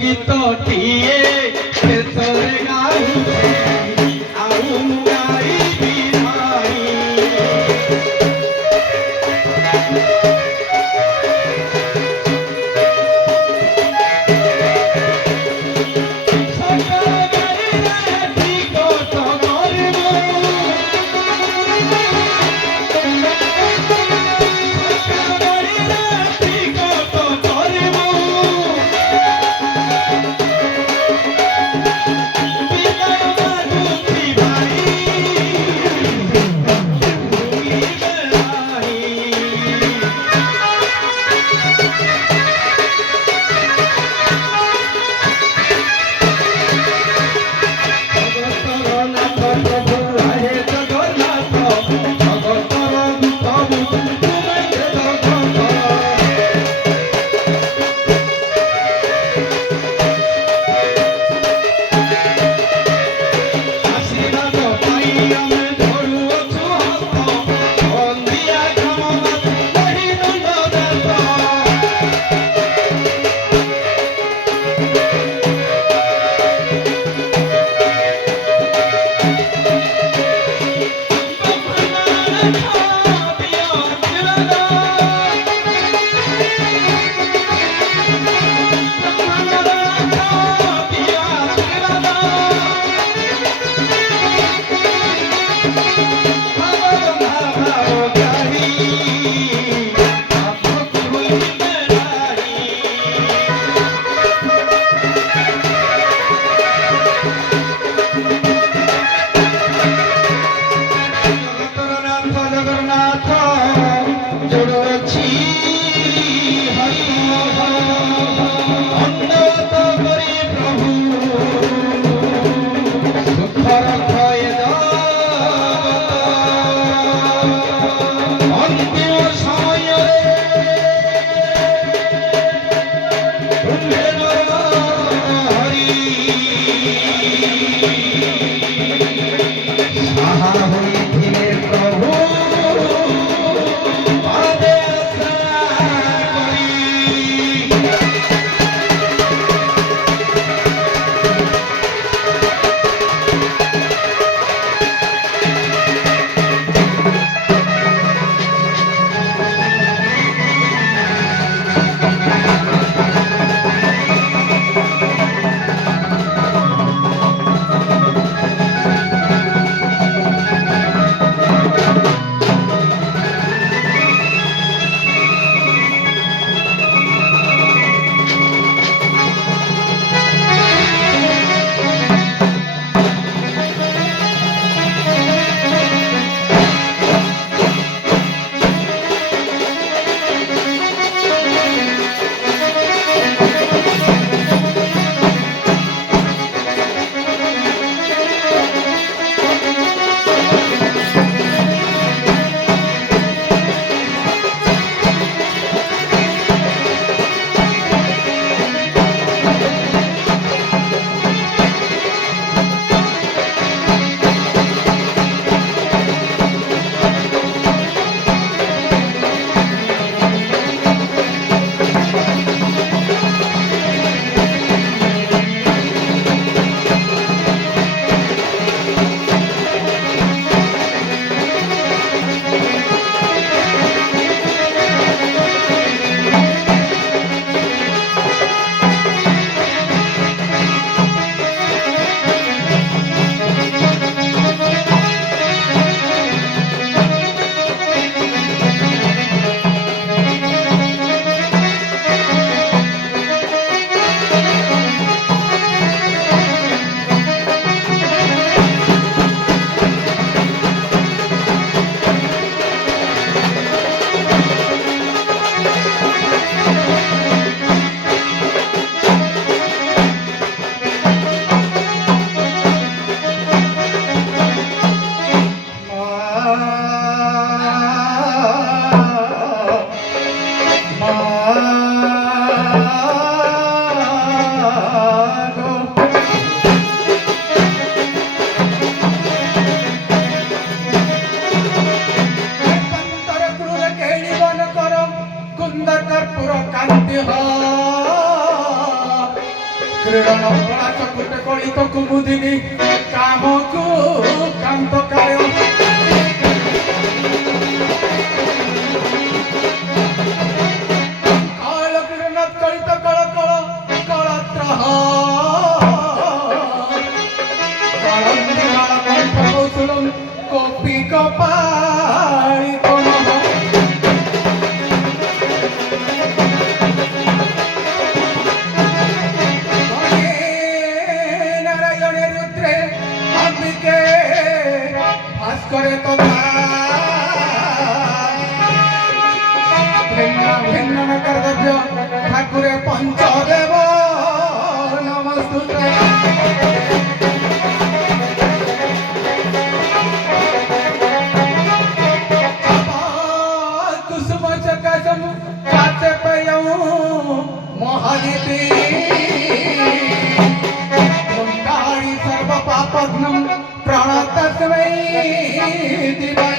গীতটিয়ে শেষরে গাইছে আউন গাইবি নাই Bye. क्रीडन पलाश कुटे कलित कुमुदिनी कामकु कांतकाय काल क्रीडन कलित कल कल कलत्रह कालंदी माल कंठ कौशलम कपि कपाळि करे तो भिन्न भिन्न कर्तव्य ठाकुरे पंचदेव नमस्तुते कुसुम चकाशम काचे पेयऊ मोहलिती मुंडारी सर्व पापघ्नम प्रणतस्मै दिवाय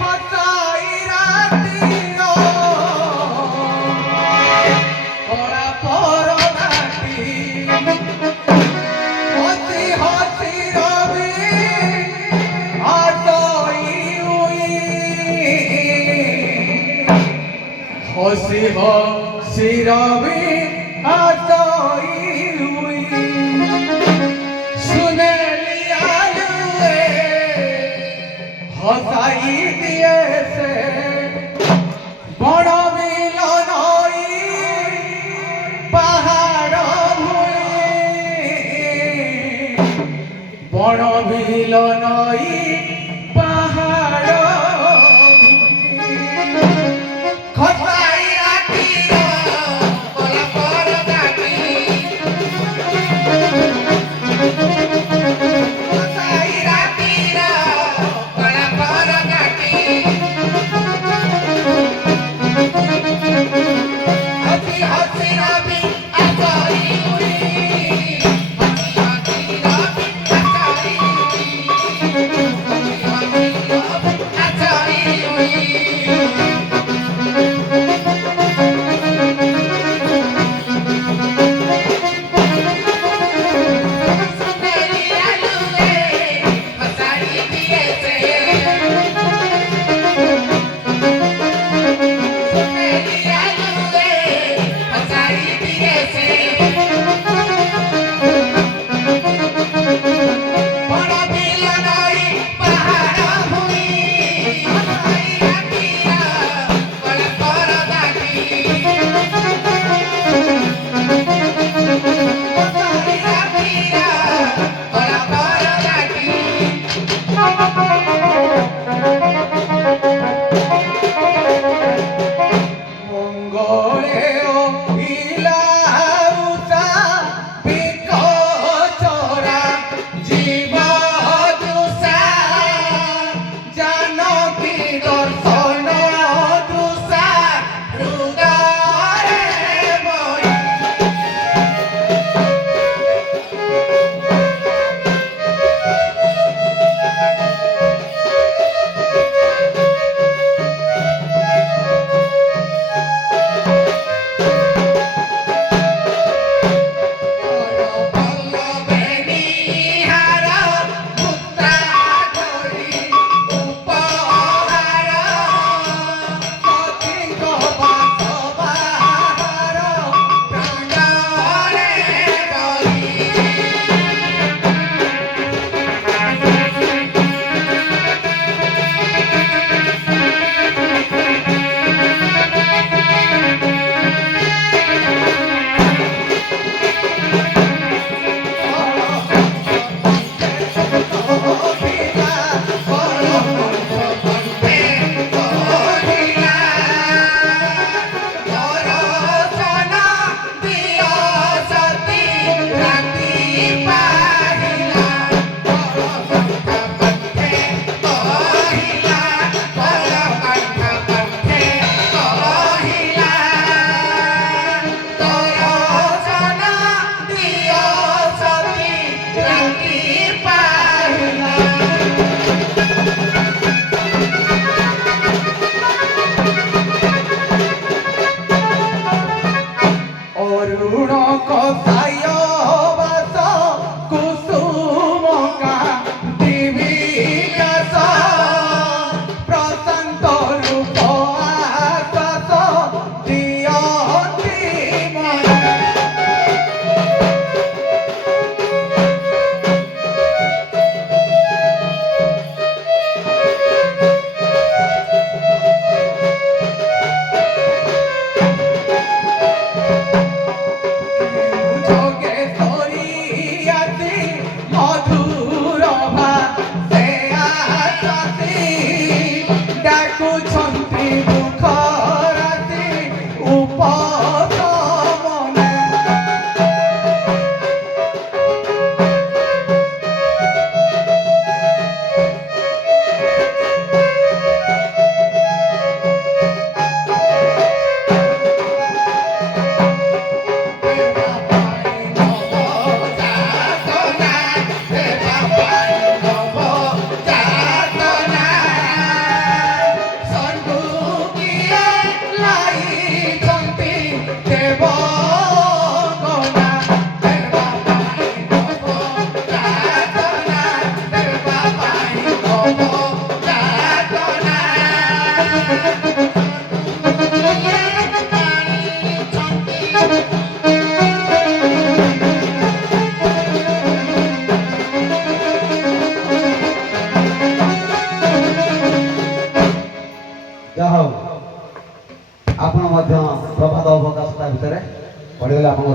हसाई रातिरो ओरा परदाती हसी हसी रवि आसई उई हसी हसी रवि आसई हुई सुने लिया हसाई दिए से बड़ मिलनई पहाड़ हुई बड़ मिलनई पहाड़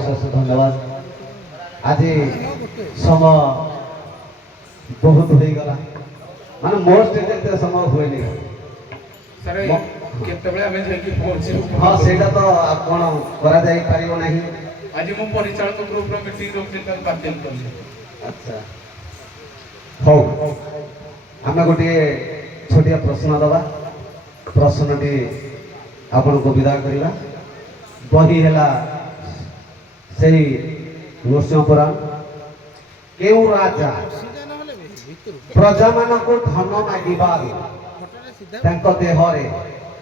ଅଶେଷ ଧନ୍ୟବାଦ। ଆଜି ସମୟ ବହୁତ ହେଇଗଲା, ମାନେ ମୋ ଷ୍ଟେଜ୍ ଏତେ ସମୟ ହୁଏନି। ସାର୍ କେତେବେଳେ ଆମେ ଯାଇକି ପହଞ୍ଚିବୁ? ହଁ, ସେଇଟା ତ ଆପଣ କରାଯାଇପାରିବ ନାହିଁ। ଆଜି ମୁଁ ପରିଚାଳକ ଗ୍ରୁପର ମିଟିଂ ରହୁଛି, ତାକୁ ବାତିଲ କଲି। ଆଚ୍ଛା, ହଉ, ଆମେ ଗୋଟିଏ ଛୋଟିଆ ପ୍ରଶ୍ନ ଦେବା। ପ୍ରଶ୍ନଟି ଆପଣଙ୍କୁ ବିଦାୟ କରିବା। ବହି ହେଲା ସେହି ନୃସିଂହ ପୁରାଣ। କେଉଁ ରାଜା ପ୍ରଜାମାନଙ୍କୁ ଧନ ମାଗିବାରୁ ତାଙ୍କ ଦେହରେ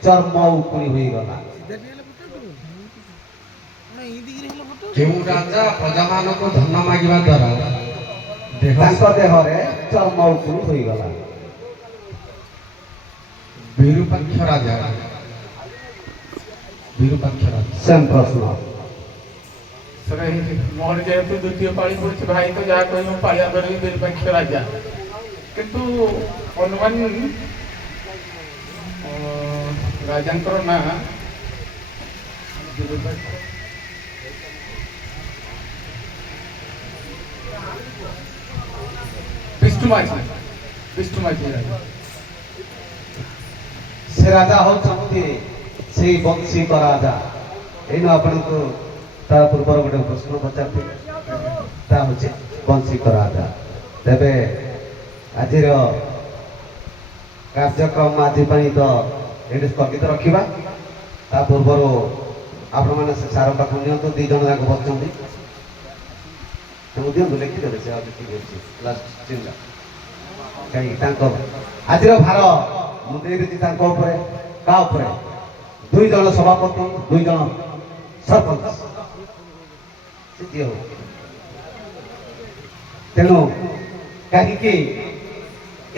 ଚର୍ମ ଉକୁଣି ହୋଇଗଲା? କେଉଁ ରାଜା ପ୍ରଜାମାନଙ୍କୁ ଧନ ମାଗିବା ଦ୍ୱାରା ତାଙ୍କ ଦେହରେ ଚର୍ମ ଉକୁଣି ହୋଇଗଲା? ବିରୁପାକ୍ଷ ରାଜା। ବିରୁପାକ୍ଷ ରାଜା। ସେମ୍ ପ୍ରଶ୍ନ। ସାର୍ ମୋର ଯେହେତୁ ଦ୍ୱିତୀୟ ପାଳି ପଡୁଛି, ଭାଇ ତ ଯାହା କହିବ ପାଳିଆ ଧରିକି ବିରୁପାକ୍ଷ ରାଜା, କିନ୍ତୁ ଅନୁମାନ ରାଜାଙ୍କର ନାଁ ବିଷ୍ଣୁ ମାଝୀ ରାଜା। ସେ ରାଜା ହଉଛନ୍ତି ସେଇ ବଂଶୀକ ରାଜା। ଏଇନୁ ଆପଣଙ୍କୁ ତା ପୂର୍ବରୁ ଗୋଟେ ପ୍ରଶ୍ନ ପଚାରିଥିଲି, ତା ହଉଛି ବଂଶୀକ ରାଜା। ତେବେ ଆଜିର କାର୍ଯ୍ୟକ୍ରମ ଆଜି ପାଇଁ ତ ଏଠି ସ୍ଥଗିତ ରଖିବା। ତା ପୂର୍ବରୁ ଆପଣମାନେ ସେ ସାର ପାଖକୁ ନିଅନ୍ତୁ। 2 ଜଣ ଯାକ ବସିଛନ୍ତି, ତାଙ୍କୁ ଦିଅନ୍ତୁ, ଲେଖିଦେବେ। ସେ ଆଉ ଯେତିକି ଅଛି ଲାଷ୍ଟ ଚିନ୍ତା କାହିଁକି ତାଙ୍କ ଆଜିର ଭାର ମୁଁ ଦେଇଦେଇଛି ତାଙ୍କ ଉପରେ। କାହା ଉପରେ? 2 ଜଣ ସଭାପତି, 2 ଜଣ ସରପଞ୍ଚ, ସେ ଯିଏ ହଉ। ତେଣୁ କାହିଁକି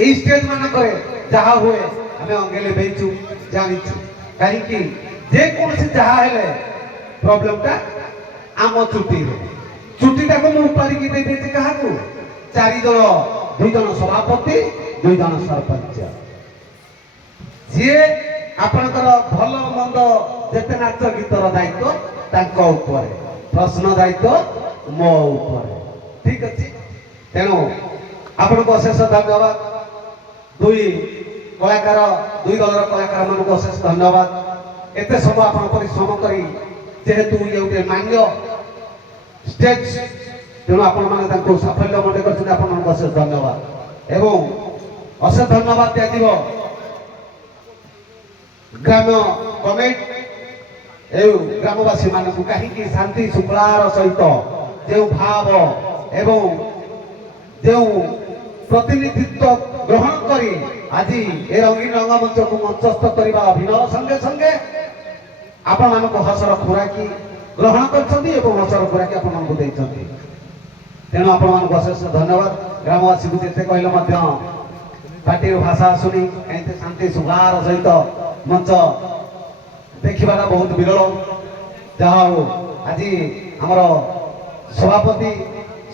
ଏଇ ଷ୍ଟେଜ ମାନଙ୍କରେ ଯାହା ହୁଏ ଆମେ ଅଙ୍ଗେ ଲିଭେଇଛୁ, ଜାଣିଛୁ। କାହିଁକି ଯେକୌଣସି ଯାହା ହେଲେ ପ୍ରୋବ୍ଲେମଟା ଆମ ଚୁଟିରେ। ଚୁଟିଟାକୁ ମୁଁ ଉପାଡ଼ିକି ଦେଇଦେଇଛି କାହାକୁ? 4 ଜଣ, 2 ଜଣ ସଭାପତି, 2 ଜଣ ସରପଞ୍ଚ। ଯିଏ ଆପଣଙ୍କର ଭଲ ମନ୍ଦ ଯେତେ ନାଚ ଗୀତର ଦାୟିତ୍ୱ ତାଙ୍କ ଉପରେ, ପ୍ରଶ୍ନ ଦାୟିତ୍ୱ ମୋ ଉପରେ। ଠିକ ଅଛି? ତେଣୁ ଆପଣଙ୍କୁ ଅଶେଷ ଧନ୍ୟବାଦ। 2 କଳାକାର, 2 ଦଳର କଳାକାର ମାନଙ୍କୁ ଅଶେଷ ଧନ୍ୟବାଦ। ଏତେ ସମୟ ଆପଣ ପରିଶ୍ରମ କରି ଯେହେତୁ ଇଏ ଗୋଟେ ମାନ୍ୟ ଷ୍ଟେଜ, ତେଣୁ ଆପଣମାନେ ତାଙ୍କୁ ସାଫଲ୍ୟ ମଣ୍ଡେ କରିଛନ୍ତି। ଆପଣମାନଙ୍କୁ ଅଶେଷ ଧନ୍ୟବାଦ ଏବଂ ଅଶେଷ ଧନ୍ୟବାଦ ଦିଆଯିବ ଗ୍ରାମ୍ୟ କମିଟି ଏବଂ ଗ୍ରାମବାସୀ ମାନଙ୍କୁ। କାହିଁକି ଶାନ୍ତି ଶୃଙ୍ଖଳାର ସହିତ ଯେଉଁ ଭାବ ଏବଂ ଯେଉଁ ପ୍ରତିନିଧିତ୍ୱ ଗ୍ରହଣ କରି ଆଜି ଏ ରଙ୍ଗୀନ ରଙ୍ଗମଞ୍ଚକୁ ମଞ୍ଚସ୍ଥ କରିବା ଅଭିନୟ ସଙ୍ଗେ ସଙ୍ଗେ ଆପଣମାନଙ୍କୁ ହସର ଖୋରାକି ଗ୍ରହଣ କରିଛନ୍ତି ଏବଂ ହସର ଖୋରାକି ଆପଣମାନଙ୍କୁ ଦେଇଛନ୍ତି। ତେଣୁ ଆପଣମାନଙ୍କୁ ଅଶେଷ ଧନ୍ୟବାଦ। ଗ୍ରାମବାସୀକୁ ଯେତେ କହିଲେ ମଧ୍ୟ ପାଟିରୁ ଭାଷା ଆସୁନି, ଏମିତି ଶାନ୍ତି ଶୃଙ୍ଖଳାର ସହିତ ମଞ୍ଚ ଦେଖିବାଟା ବହୁତ ବିରଳ। ଯାହା ହଉ ଆଜି ଆମର ସଭାପତି,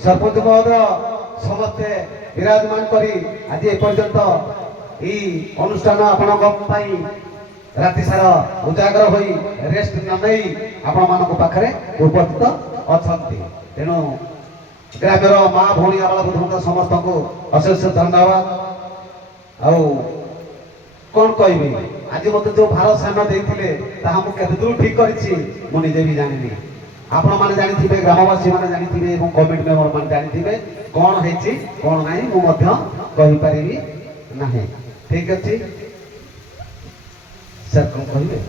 ସରପଞ୍ଚ ମହୋଦୟ ସମସ୍ତେ ବିରାଜମାନ କରି ଆଜି ଏପର୍ଯ୍ୟନ୍ତ ଏହି ଅନୁଷ୍ଠାନ ଆପଣଙ୍କ ପାଇଁ ରାତି ସାରା ଉଜାଗର ହୋଇ ରେଷ୍ଟ ନ ନେଇ ଆପଣମାନଙ୍କ ପାଖରେ ଉପସ୍ଥିତ ଅଛନ୍ତି। ତେଣୁ ଗ୍ରାମର ମା ଭଉଣୀ ଆବାଳ ବୃଦ୍ଧ ସମସ୍ତଙ୍କୁ ଅଶେଷ ଧନ୍ୟବାଦ। ଆଉ କଣ କହିବି, ଆଜି ମତେ ଯୋଉ ଭାର ସ୍ଥାନ ଦେଇଥିଲେ ତାହା ମୁଁ କେତେ ଦୂର ଠିକ କରିଛି ମୁଁ ନିଜେ ବି ଜାଣିନି। ଆପଣମାନେ ଜାଣିଥିବେ, ଗ୍ରାମବାସୀ ମାନେ ଜାଣିଥିବେ ଏବଂ କମିଟି ମେମ୍ବର ମାନେ ଜାଣିଥିବେ କଣ ହେଇଛି କଣ ନାହିଁ ମୁଁ ମଧ୍ୟ କହିପାରିବି ନାହିଁ। ଠିକ ଅଛି ସାର୍, କଣ କହିବେ?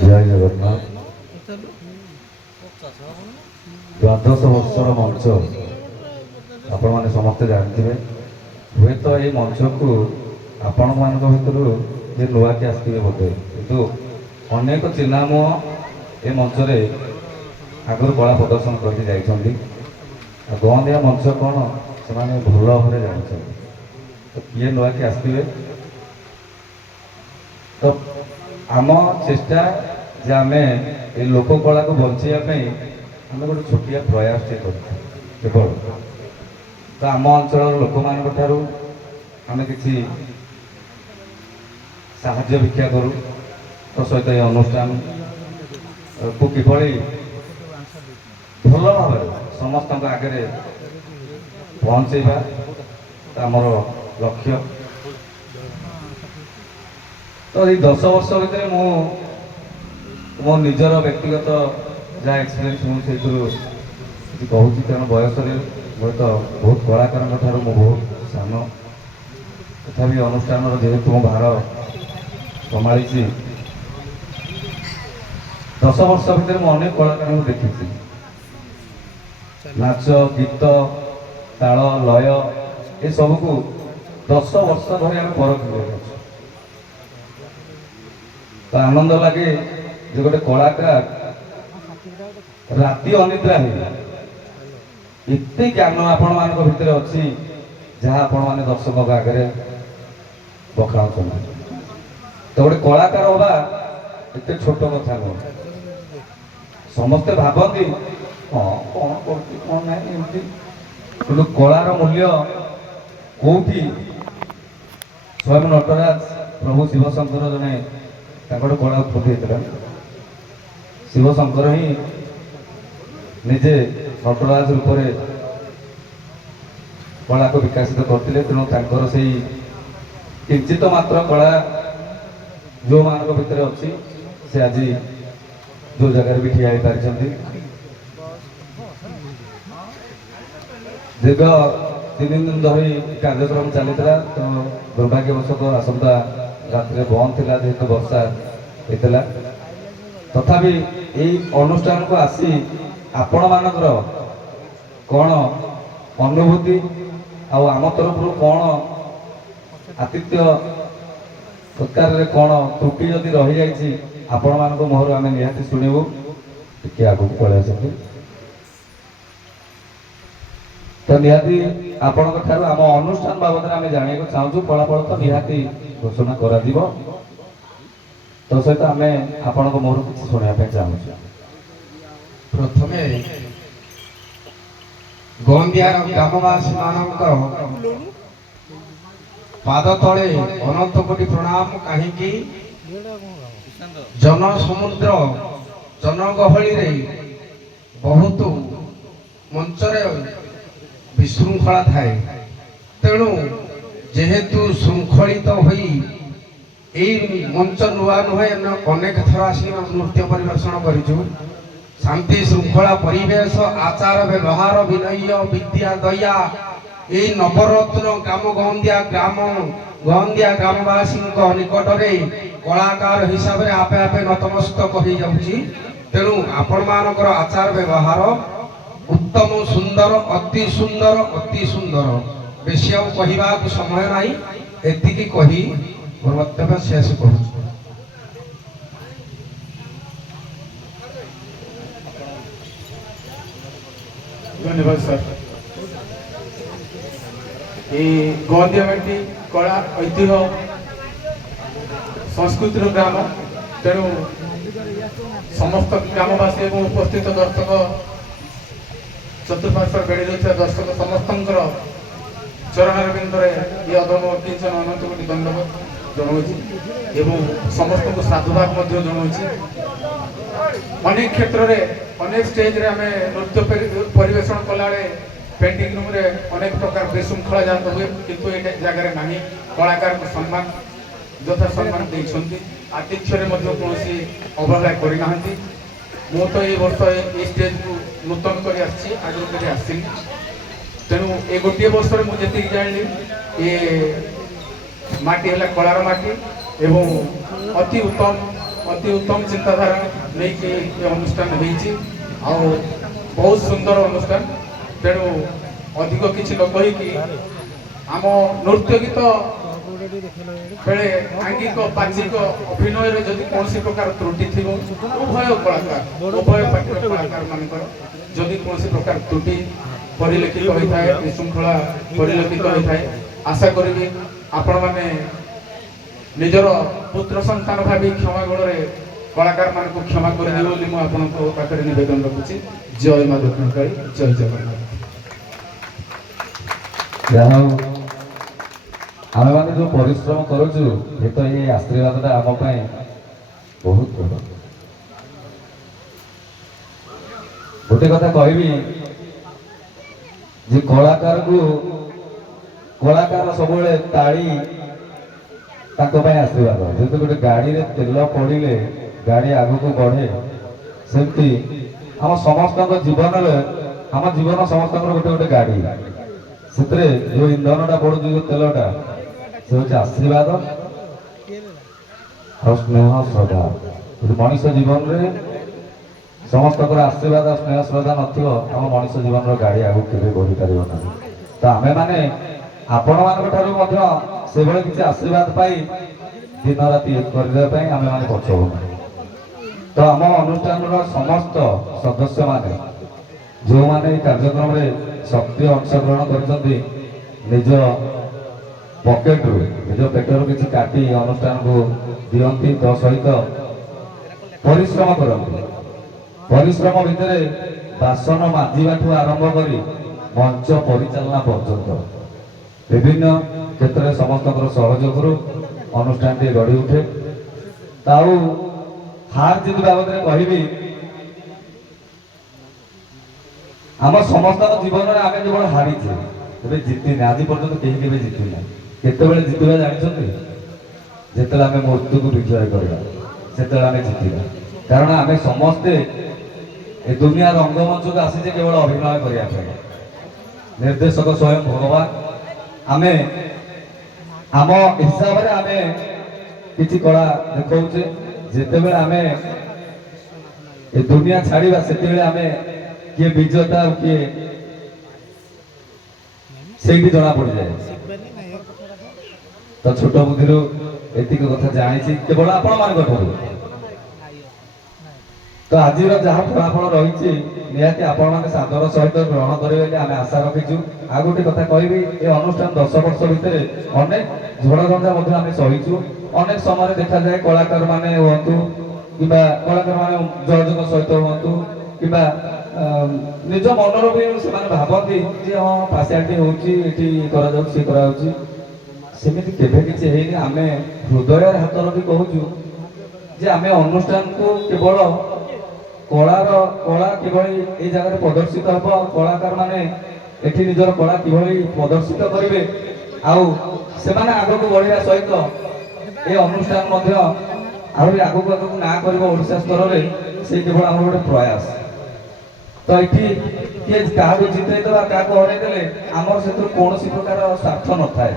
ଜୟ ଜଗନ୍ନାଥ। ଦ୍ୱାଦଶ ବର୍ଷର ମଞ୍ଚ ଆପଣମାନେ ସମସ୍ତେ ଜାଣିଥିବେ। ହୁଏତ ଏଇ ମଞ୍ଚକୁ ଆପଣମାନଙ୍କ ଭିତରୁ ଯେ ନୂଆକି ଆସିଥିବେ ବୋଧେ, କିନ୍ତୁ ଅନେକ ଚିହ୍ନା ମୁହଁ ଏ ମଞ୍ଚରେ ଆଗରୁ କଳା ପ୍ରଦର୍ଶନ କରି ଯାଇଛନ୍ତି। ଆଉ ଗହଁଦିଆ ମଞ୍ଚ କ'ଣ ସେମାନେ ଭଲ ଭାବରେ ଜାଣିଛନ୍ତି। ତ କିଏ ନୂଆକି ଆସିଥିବେ, ତ ଆମ ଚେଷ୍ଟା ଯେ ଆମେ ଏ ଲୋକ କଳାକୁ ବଞ୍ଚେଇବା ପାଇଁ ଆମେ ଗୋଟେ ଛୋଟିଆ ପ୍ରୟାସଟେ କରିଛୁ। କେବଳ। ତ ଆମ ଅଞ୍ଚଳର ଲୋକମାନଙ୍କ ଠାରୁ ଆମେ କିଛି ସାହାଯ୍ୟ ଭିକ୍ଷା କରୁ। ତ ସହିତ ଏ ଅନୁଷ୍ଠାନକୁ କିଭଳି ଭଲ ଭାବରେ ସମସ୍ତଙ୍କ ଆଗରେ ପହଞ୍ଚେଇବା ଆମର ଲକ୍ଷ୍ୟ। ତ ଏଇ 10 ବର୍ଷ ଭିତରେ ମୁଁ ମୋ ନିଜର ବ୍ୟକ୍ତିଗତ ଯାହା ଏକ୍ସପିରିଏନ୍ସ ମୁଁ ସେଇଥିରୁ କିଛି କହୁଛି, କାରଣ ବୟସରେ ହୁଏତ ବହୁତ କଳାକାରଙ୍କ ଠାରୁ ମୁଁ ବହୁତ ସାନ, ତଥାପି ଅନୁଷ୍ଠାନର ଯେହେତୁ ମୁଁ ଭାର ସମ୍ଭାଳିଛି, 10 ବର୍ଷ ଭିତରେ ମୁଁ ଅନେକ କଳାକାରଙ୍କୁ ଦେଖିଛି। ନାଚ, ଗୀତ, ତାଳ, ଲୟ ଏସବୁକୁ 10 ବର୍ଷ ଧରି ଆମେ ପରଖି ଅଛୁ। ତ ଆନନ୍ଦ ଲାଗେ ଯେ ଗୋଟେ କଳାକାର ରାତି ଅନିଦ୍ରା ହେଇ ଏତେ ଜ୍ଞାନ ଆପଣମାନଙ୍କ ଭିତରେ ଅଛି, ଯାହା ଆପଣମାନେ ଦର୍ଶକଙ୍କ ଆଗରେ ବଖାଣୁଛନ୍ତି। ତ ଗୋଟେ କଳାକାର ହବା ଏତେ ଛୋଟ କଥା ନୁହଁ। ସମସ୍ତେ ଭାବନ୍ତି ହଁ କ'ଣ କରୁଛି କ'ଣ ନାହିଁ ଏମିତି, କିନ୍ତୁ କଳାର ମୂଲ୍ୟ କୋଉଠି? ସ୍ୱୟଂ ନଟରାଜ ପ୍ରଭୁ ଶିବଶଙ୍କର ଜଣେ ତାଙ୍କର କଳା ଉତ୍ପତ୍ତି ହେଇଥିଲା। ଶିବଶଙ୍କର ହିଁ ନିଜେ ନଟରାଜ ରୂପରେ କଳାକୁ ବିକଶିତ କରିଥିଲେ। ତେଣୁ ତାଙ୍କର ସେଇ କିଞ୍ଚିତ ମାତ୍ର କଳା ଯେଉଁମାନଙ୍କ ଭିତରେ ଅଛି, ସେ ଆଜି ଯେଉଁ ଜାଗାରେ ବି ଠିଆ ହେଇପାରିଛନ୍ତି। ଦୀର୍ଘ 3 ଦିନ ଧରି କାର୍ଯ୍ୟକ୍ରମ ଚାଲିଥିଲା। ତ ଦୁର୍ଭାଗ୍ୟବଶତଃ ଆସନ୍ତା ରାତିରେ ବନ୍ଦ ଥିଲା, ଯେହେତୁ ବର୍ଷା ହେଇଥିଲା। ତଥାପି ଏଇ ଅନୁଷ୍ଠାନକୁ ଆସି ଆପଣମାନଙ୍କର କ'ଣ ଅନୁଭୂତି ଆଉ ଆମ ତରଫରୁ କ'ଣ ଆତିଥ୍ୟ ସତ୍କାରରେ କ'ଣ ତ୍ରୁଟି ଯଦି ରହିଯାଇଛି ଆପଣମାନଙ୍କ ମୁହଁରୁ ଆମେ ନିହାତି ଶୁଣିବୁ। ଟିକେ ଆଗକୁ ପଳେଇ ଆସନ୍ତୁ। ତ ନିହାତି ଆପଣଙ୍କ ଠାରୁ ଆମ ଅନୁଷ୍ଠାନ ବାବଦରେ ଆମେ ଜାଣିବାକୁ ଚାହୁଁଛୁ। ଫଳାଫଳ ତ ନିହାତି ଘୋଷଣା କରାଯିବ। ତ ସହିତ ଆମେ ଆପଣଙ୍କ ମୁହଁରୁ କିଛି ଶୁଣିବା ପାଇଁ ଚାହୁଁଛୁ। ପ୍ରଥମେ ଗନ୍ଦିଆର ଗ୍ରାମବାସୀମାନଙ୍କ ପାଦ ତଳେ ଅନନ୍ତ କୋଟି ପ୍ରଣାମ। କାହିଁକି? ଜନସମୁଦ୍ର ଜନଗହଳିରେ ବହୁତ ମଞ୍ଚରେ ବିଶୃଙ୍ଖଳା ଥାଏ। ତେଣୁ ଯେହେତୁ ଶୃଙ୍ଖଳିତ ହୋଇ ଏଇ ମଞ୍ଚ ନୂଆ ନୁହେଁ, ଅନେକ ଥର ଆସି ନୃତ୍ୟ ପରିବେଷଣ କରିଛୁ। ଶାନ୍ତି ଶୃଙ୍ଖଳା ପରିବେଶ, ଆଚାର ବ୍ୟବହାର, ବିନୟ, ବିଦ୍ୟା, ଦୟା, এই নবরত্ন গ্রাম গন্দিয়া গ্রামবাসীଙ୍କ ନିକଟରେ କଳାକାର ହିସାବରେ ଆପେ ଆପେ ନତମସ୍ତକ ହୋଇଯାଉଛି। ତେଣୁ ଆପଣମାନଙ୍କର ଆଚାର ବ୍ୟବହାର ଉତ୍ତମ, ସୁନ୍ଦର, ଅତି ସୁନ୍ଦର, ଅତି ସୁନ୍ଦର। ବେଶୀ ଆଉ କହିବାକୁ ସମୟ ନାହିଁ, ଏତିକି କହି ମୋର ବକ୍ତବ୍ୟ ଶେଷ କରୁଛି। ধন্যবাদ স্যার। এই গন্দিয়ামাটি কলা ঐতিহ্য সংস্কৃতির গ্রাম। তেণু সমস্ত গ্রামবাসী এবং উপস্থিত দর্শক, চতুর্পার্শ্বর বেড়ে যাওয়া দর্শক সমস্তଙ୍କର ଚରଣାରବିନ୍ଦରେ ଏ ଅଦମ କିଞ୍ଚନ ଅନନ୍ତ କୋଟି ଧନ୍ୟବାଦ ଜଣାଉଛି ଏବଂ ସମସ୍ତଙ୍କୁ ସାଧୁବାଦ ମଧ୍ୟ ଜଣାଉଛି। ଅନେକ କ୍ଷେତ୍ରରେ ଅନେକ ଷ୍ଟେଜରେ ଆମେ ନୃତ୍ୟ ପରିବେଷଣ କଲାବେଳେ ପେଣ୍ଟିଂ ରୁମ୍ରେ ଅନେକ ପ୍ରକାର ବିଶୃଙ୍ଖଳା ଜାତ ହୁଏ, କିନ୍ତୁ ଏ ଜାଗାରେ ନାହିଁ। କଳାକାରଙ୍କୁ ସମ୍ମାନ, ଯଥା ସମ୍ମାନ ଦେଇଛନ୍ତି। ଆତିଥ୍ୟରେ ମଧ୍ୟ କୌଣସି ଅବହେଳା କରିନାହାନ୍ତି। ମୁଁ ତ ଏଇ ବର୍ଷ এই ଷ୍ଟେଜକୁ ନୂତନ କରି ଆସିଛି, ଆଗରୁ କରି ଆସିନି। ତେଣୁ ଏ ଗୋଟିଏ ବର୍ଷରେ ମୁଁ ଯେତିକି ଜାଣିଲି, ଏ ମାଟି ହେଲା କଳାର ମାଟି ଏବଂ ଅତି ଉତ୍ତମ ଚିନ୍ତାଧାରା ନେଇକି ଏ ଅନୁଷ୍ଠାନ ହେଇଛି। ଆଉ ବହୁତ ସୁନ୍ଦର ଅନୁଷ୍ଠାନ। ତେଣୁ ଅଧିକ କିଛି ନ କହିକି ଆମ ନୃତ୍ୟ ଗୀତ ବେଳେ ଆଙ୍ଗିକ ବାଚିକ ଅଭିନୟରେ ଯଦି କୌଣସି ପ୍ରକାର ତ୍ରୁଟି ଥିବ, ଉଭୟ ପାର୍ଟିର କଳାକାର ମାନଙ୍କର ଯଦି କୌଣସି ପ୍ରକାର ତ୍ରୁଟି ପରିଲକ୍ଷିତ ହୋଇଥାଏ, ବିଶୃଙ୍ଖଳା ପରିଲକ୍ଷିତ ହୋଇଥାଏ, ଆଶା କରିବି ଆପଣମାନେ ନିଜର ପୁତ୍ର ସନ୍ତାନ ଭାବି କ୍ଷମା ଗୁଣରେ କଳାକାରମାନଙ୍କୁ କ୍ଷମା କରିଦେବେ ବୋଲି ମୁଁ ଆପଣଙ୍କ ପାଖରେ ନିବେଦନ ରଖୁଛି। ଜୟ ମା ଦକ୍ଷିଣକାଳୀ, ଜୟ ଜଗନ୍ନାଥ। ଯାହା ହଉ ଆମେମାନେ ଯେଉଁ ପରିଶ୍ରମ କରୁଛୁ ଏ ତ ଏଇ ଆଶୀର୍ବାଦଟା ଆମ ପାଇଁ ବହୁତ ବଡ଼। ଗୋଟେ କଥା କହିବି ଯେ କଳାକାର ସବୁବେଳେ ତାଳି ତାଙ୍କ ପାଇଁ ଆଶୀର୍ବାଦ। ଯେହେତୁ ଗୋଟେ ଗାଡ଼ିରେ ତେଲ ପଡ଼ିଲେ ଗାଡ଼ି ଆଗକୁ ବଢ଼େ, ସେମିତି ଆମ ସମସ୍ତଙ୍କ ଜୀବନରେ ଆମ ଜୀବନ ସମସ୍ତଙ୍କର ଗୋଟେ ଗୋଟେ ଗାଡ଼ି, ସେଥିରେ ଯେଉଁ ଇନ୍ଧନଟା ପଡ଼ୁଛି ଯେଉଁ ତେଲଟା ସେ ହେଉଛି ଆଶୀର୍ବାଦ ଆଉ ସ୍ନେହ ଶ୍ରଦ୍ଧା। ଯଦି ମଣିଷ ଜୀବନରେ ସମସ୍ତଙ୍କର ଆଶୀର୍ବାଦ ସ୍ନେହ ଶ୍ରଦ୍ଧା ନଥିବ ଆମ ମଣିଷ ଜୀବନର ଗାଡ଼ି ଆଗକୁ କେବେ ବଢ଼ିପାରିବ ନାହିଁ। ତ ଆମେମାନେ ଆପଣମାନଙ୍କ ଠାରୁ ମଧ୍ୟ ସେଭଳି କିଛି ଆଶୀର୍ବାଦ ପାଇ ଦିନ ରାତି ଏକ କରିବା ପାଇଁ ଆମେମାନେ ପଛଉ। ତ ଆମ ଅନୁଷ୍ଠାନର ସମସ୍ତ ସଦସ୍ୟମାନେ ଯେଉଁମାନେ ଏହି କାର୍ଯ୍ୟକ୍ରମରେ ସକ୍ରିୟ ଅଂଶଗ୍ରହଣ କରିଛନ୍ତି, ନିଜ ପକେଟରୁ ନିଜ ପେଟରୁ କିଛି କାଟି ଅନୁଷ୍ଠାନକୁ ଦିଅନ୍ତି, ତା ସହିତ ପରିଶ୍ରମ କରନ୍ତି। ପରିଶ୍ରମ ଭିତରେ ବାସନ ମାଜିବାଠୁ ଆରମ୍ଭ କରି ମଞ୍ଚ ପରିଚାଳନା ପର୍ଯ୍ୟନ୍ତ ବିଭିନ୍ନ କ୍ଷେତ୍ରରେ ସମସ୍ତଙ୍କର ସହଯୋଗରୁ ଅନୁଷ୍ଠାନଟି ଗଢ଼ି ଉଠେ। ଆଉ ହାର ଜିତ ବାବଦରେ କହିବି, ଆମ ସମସ୍ତଙ୍କ ଜୀବନରେ ଆମେ କେବଳ ହାରିଛେ, କେବେ ଜିତିନେ। ଆଜି ପର୍ଯ୍ୟନ୍ତ କେହି କେବେ ଜିତିନା। କେତେବେଳେ ଜିତିବା ଜାଣିଛନ୍ତି? ଯେତେବେଳେ ଆମେ ମୃତ୍ୟୁକୁ ବିଜୟ କରିବା ସେତେବେଳେ ଆମେ ଜିତିବା। କାରଣ ଆମେ ସମସ୍ତେ ଏ ଦୁନିଆ ରଙ୍ଗମଞ୍ଚକୁ ଆସିଛେ କେବଳ ଅଭିନୟ କରିବା ପାଇଁ। ନିର୍ଦ୍ଦେଶକ ସ୍ୱୟଂ ଭଗବାନ। ଆମେ ଆମ ହିସାବରେ ଆମେ କିଛି କଳା ଦେଖାଉଛେ। ଯେତେବେଳେ ଆମେ ଏ ଦୁନିଆ ଛାଡ଼ିବା ସେତେବେଳେ ଆମେ କିଏ ବିଜେତା ଆଉ କିଏ ସେଇଠି ଜଣା ପଡ଼ିଯାଏ। ତ ଛୋଟ ବୁଦ୍ଧିରୁ ଏତିକି କଥା ଜାଣିଛି କେବଳ ଆପଣମାନଙ୍କ ଠାରୁ। ତ ଆଜିର ଯାହା ଫଳାଫଳ ରହିଛି ନିହାତି ଆପଣମାନେ ସାଦର ସହିତ ଗ୍ରହଣ କରିବେ ବୋଲି ଆମେ ଆଶା ରଖିଛୁ। ଆଉ ଗୋଟେ କଥା କହିବି, ଏ ଅନୁଷ୍ଠାନ 10 ବର୍ଷ ଭିତରେ ଅନେକ ଝଡ଼ଝଞ୍ଜା ମଧ୍ୟ ଆମେ ସହିଛୁ। ଅନେକ ସମୟରେ ଦେଖାଯାଏ କଳାକାରମାନେ ହୁଅନ୍ତୁ କିମ୍ବା କଳାକାରମାନେ ଜଜଙ୍କ ସହିତ ହୁଅନ୍ତୁ କିମ୍ବା ନିଜ ମନରୁ ବି ସେମାନେ ଭାବନ୍ତି ଯେ ହଁ ପାର୍ସିଆଲିଟି ହେଉଛି, ଏଠି କରାଯାଉଛି ସେ କରାଯାଉଛି। ସେମିତି କେବେ କିଛି ହେଇନି। ଆମେ ହୃଦୟରେ ହାତ ରଖି କହୁଛୁ ଯେ ଆମେ ଅନୁଷ୍ଠାନକୁ କେବଳ କଳା କିଭଳି ଏଇ ଜାଗାରେ ପ୍ରଦର୍ଶିତ ହେବ, କଳାକାରମାନେ ଏଠି ନିଜର କଳା କିଭଳି ପ୍ରଦର୍ଶିତ କରିବେ, ଆଉ ସେମାନେ ଆଗକୁ ବଢ଼ିବା ସହିତ ଏ ଅନୁଷ୍ଠାନ ମଧ୍ୟ ଆହୁରି ଆଗକୁ ନାଁ କରିବ ଓଡ଼ିଶା ସ୍ତରରେ, ସେ କେବଳ ଆମର ଗୋଟେ ପ୍ରୟାସ। ତ ଏଠି କିଏ କାହାକୁ ଜିତେଇ ଦେବା, କାହାକୁ ହରାଇ ଦେଲେ ଆମର ସେଥିରୁ କୌଣସି ପ୍ରକାର ସ୍ୱାର୍ଥ ନଥାଏ।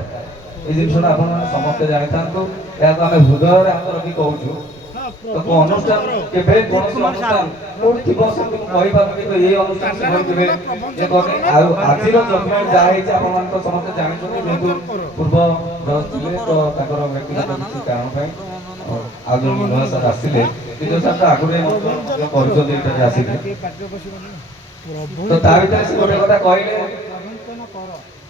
এই ଜିନିଷଟା ଆପଣମାନେ ସମସ୍ତେ ଜାଣିଥାନ୍ତୁ। ଏହାକୁ ଆମେ ହୃଦୟରେ ହାତ ରଖି କହୁଛୁ। ତ ଅନୁଷ୍ଠାନ କେବେ କୌଣସି ଅନୁଷ୍ଠାନ କୋଉଠି ଥିବ ସେମିତି ମୁଁ କହିପାରୁନି, କିନ୍ତୁ ଏଇ ଅନୁଷ୍ଠାନ ସେଭଳି କେବେ ଇଏ କରିନି। ଆଉ ଆଜିର ଜଜମେଣ୍ଟ ଯାହା ହେଇଛି ଆପଣମାନେ ତ ସମସ୍ତେ ଜାଣିଛନ୍ତି, ଯେହେତୁ ପୂର୍ବ ଜଜ୍ ଥିଲେ ତ ତାଙ୍କର ବ୍ୟକ୍ତିଗତ କିଛି କାରଣ ପାଇଁ ଆଉ ଯେଉଁ ନୂଆ ସାର୍ ଆସିଲେ, ଦ୍ୱିତୀୟ ସାର୍ ତ ଆଗରୁ କରୁଛନ୍ତି ଏଇଟାରେ ଆସିଲେ। ତ ତା ଭିତରେ ସେ ଗୋଟେ କଥା କହିଲେ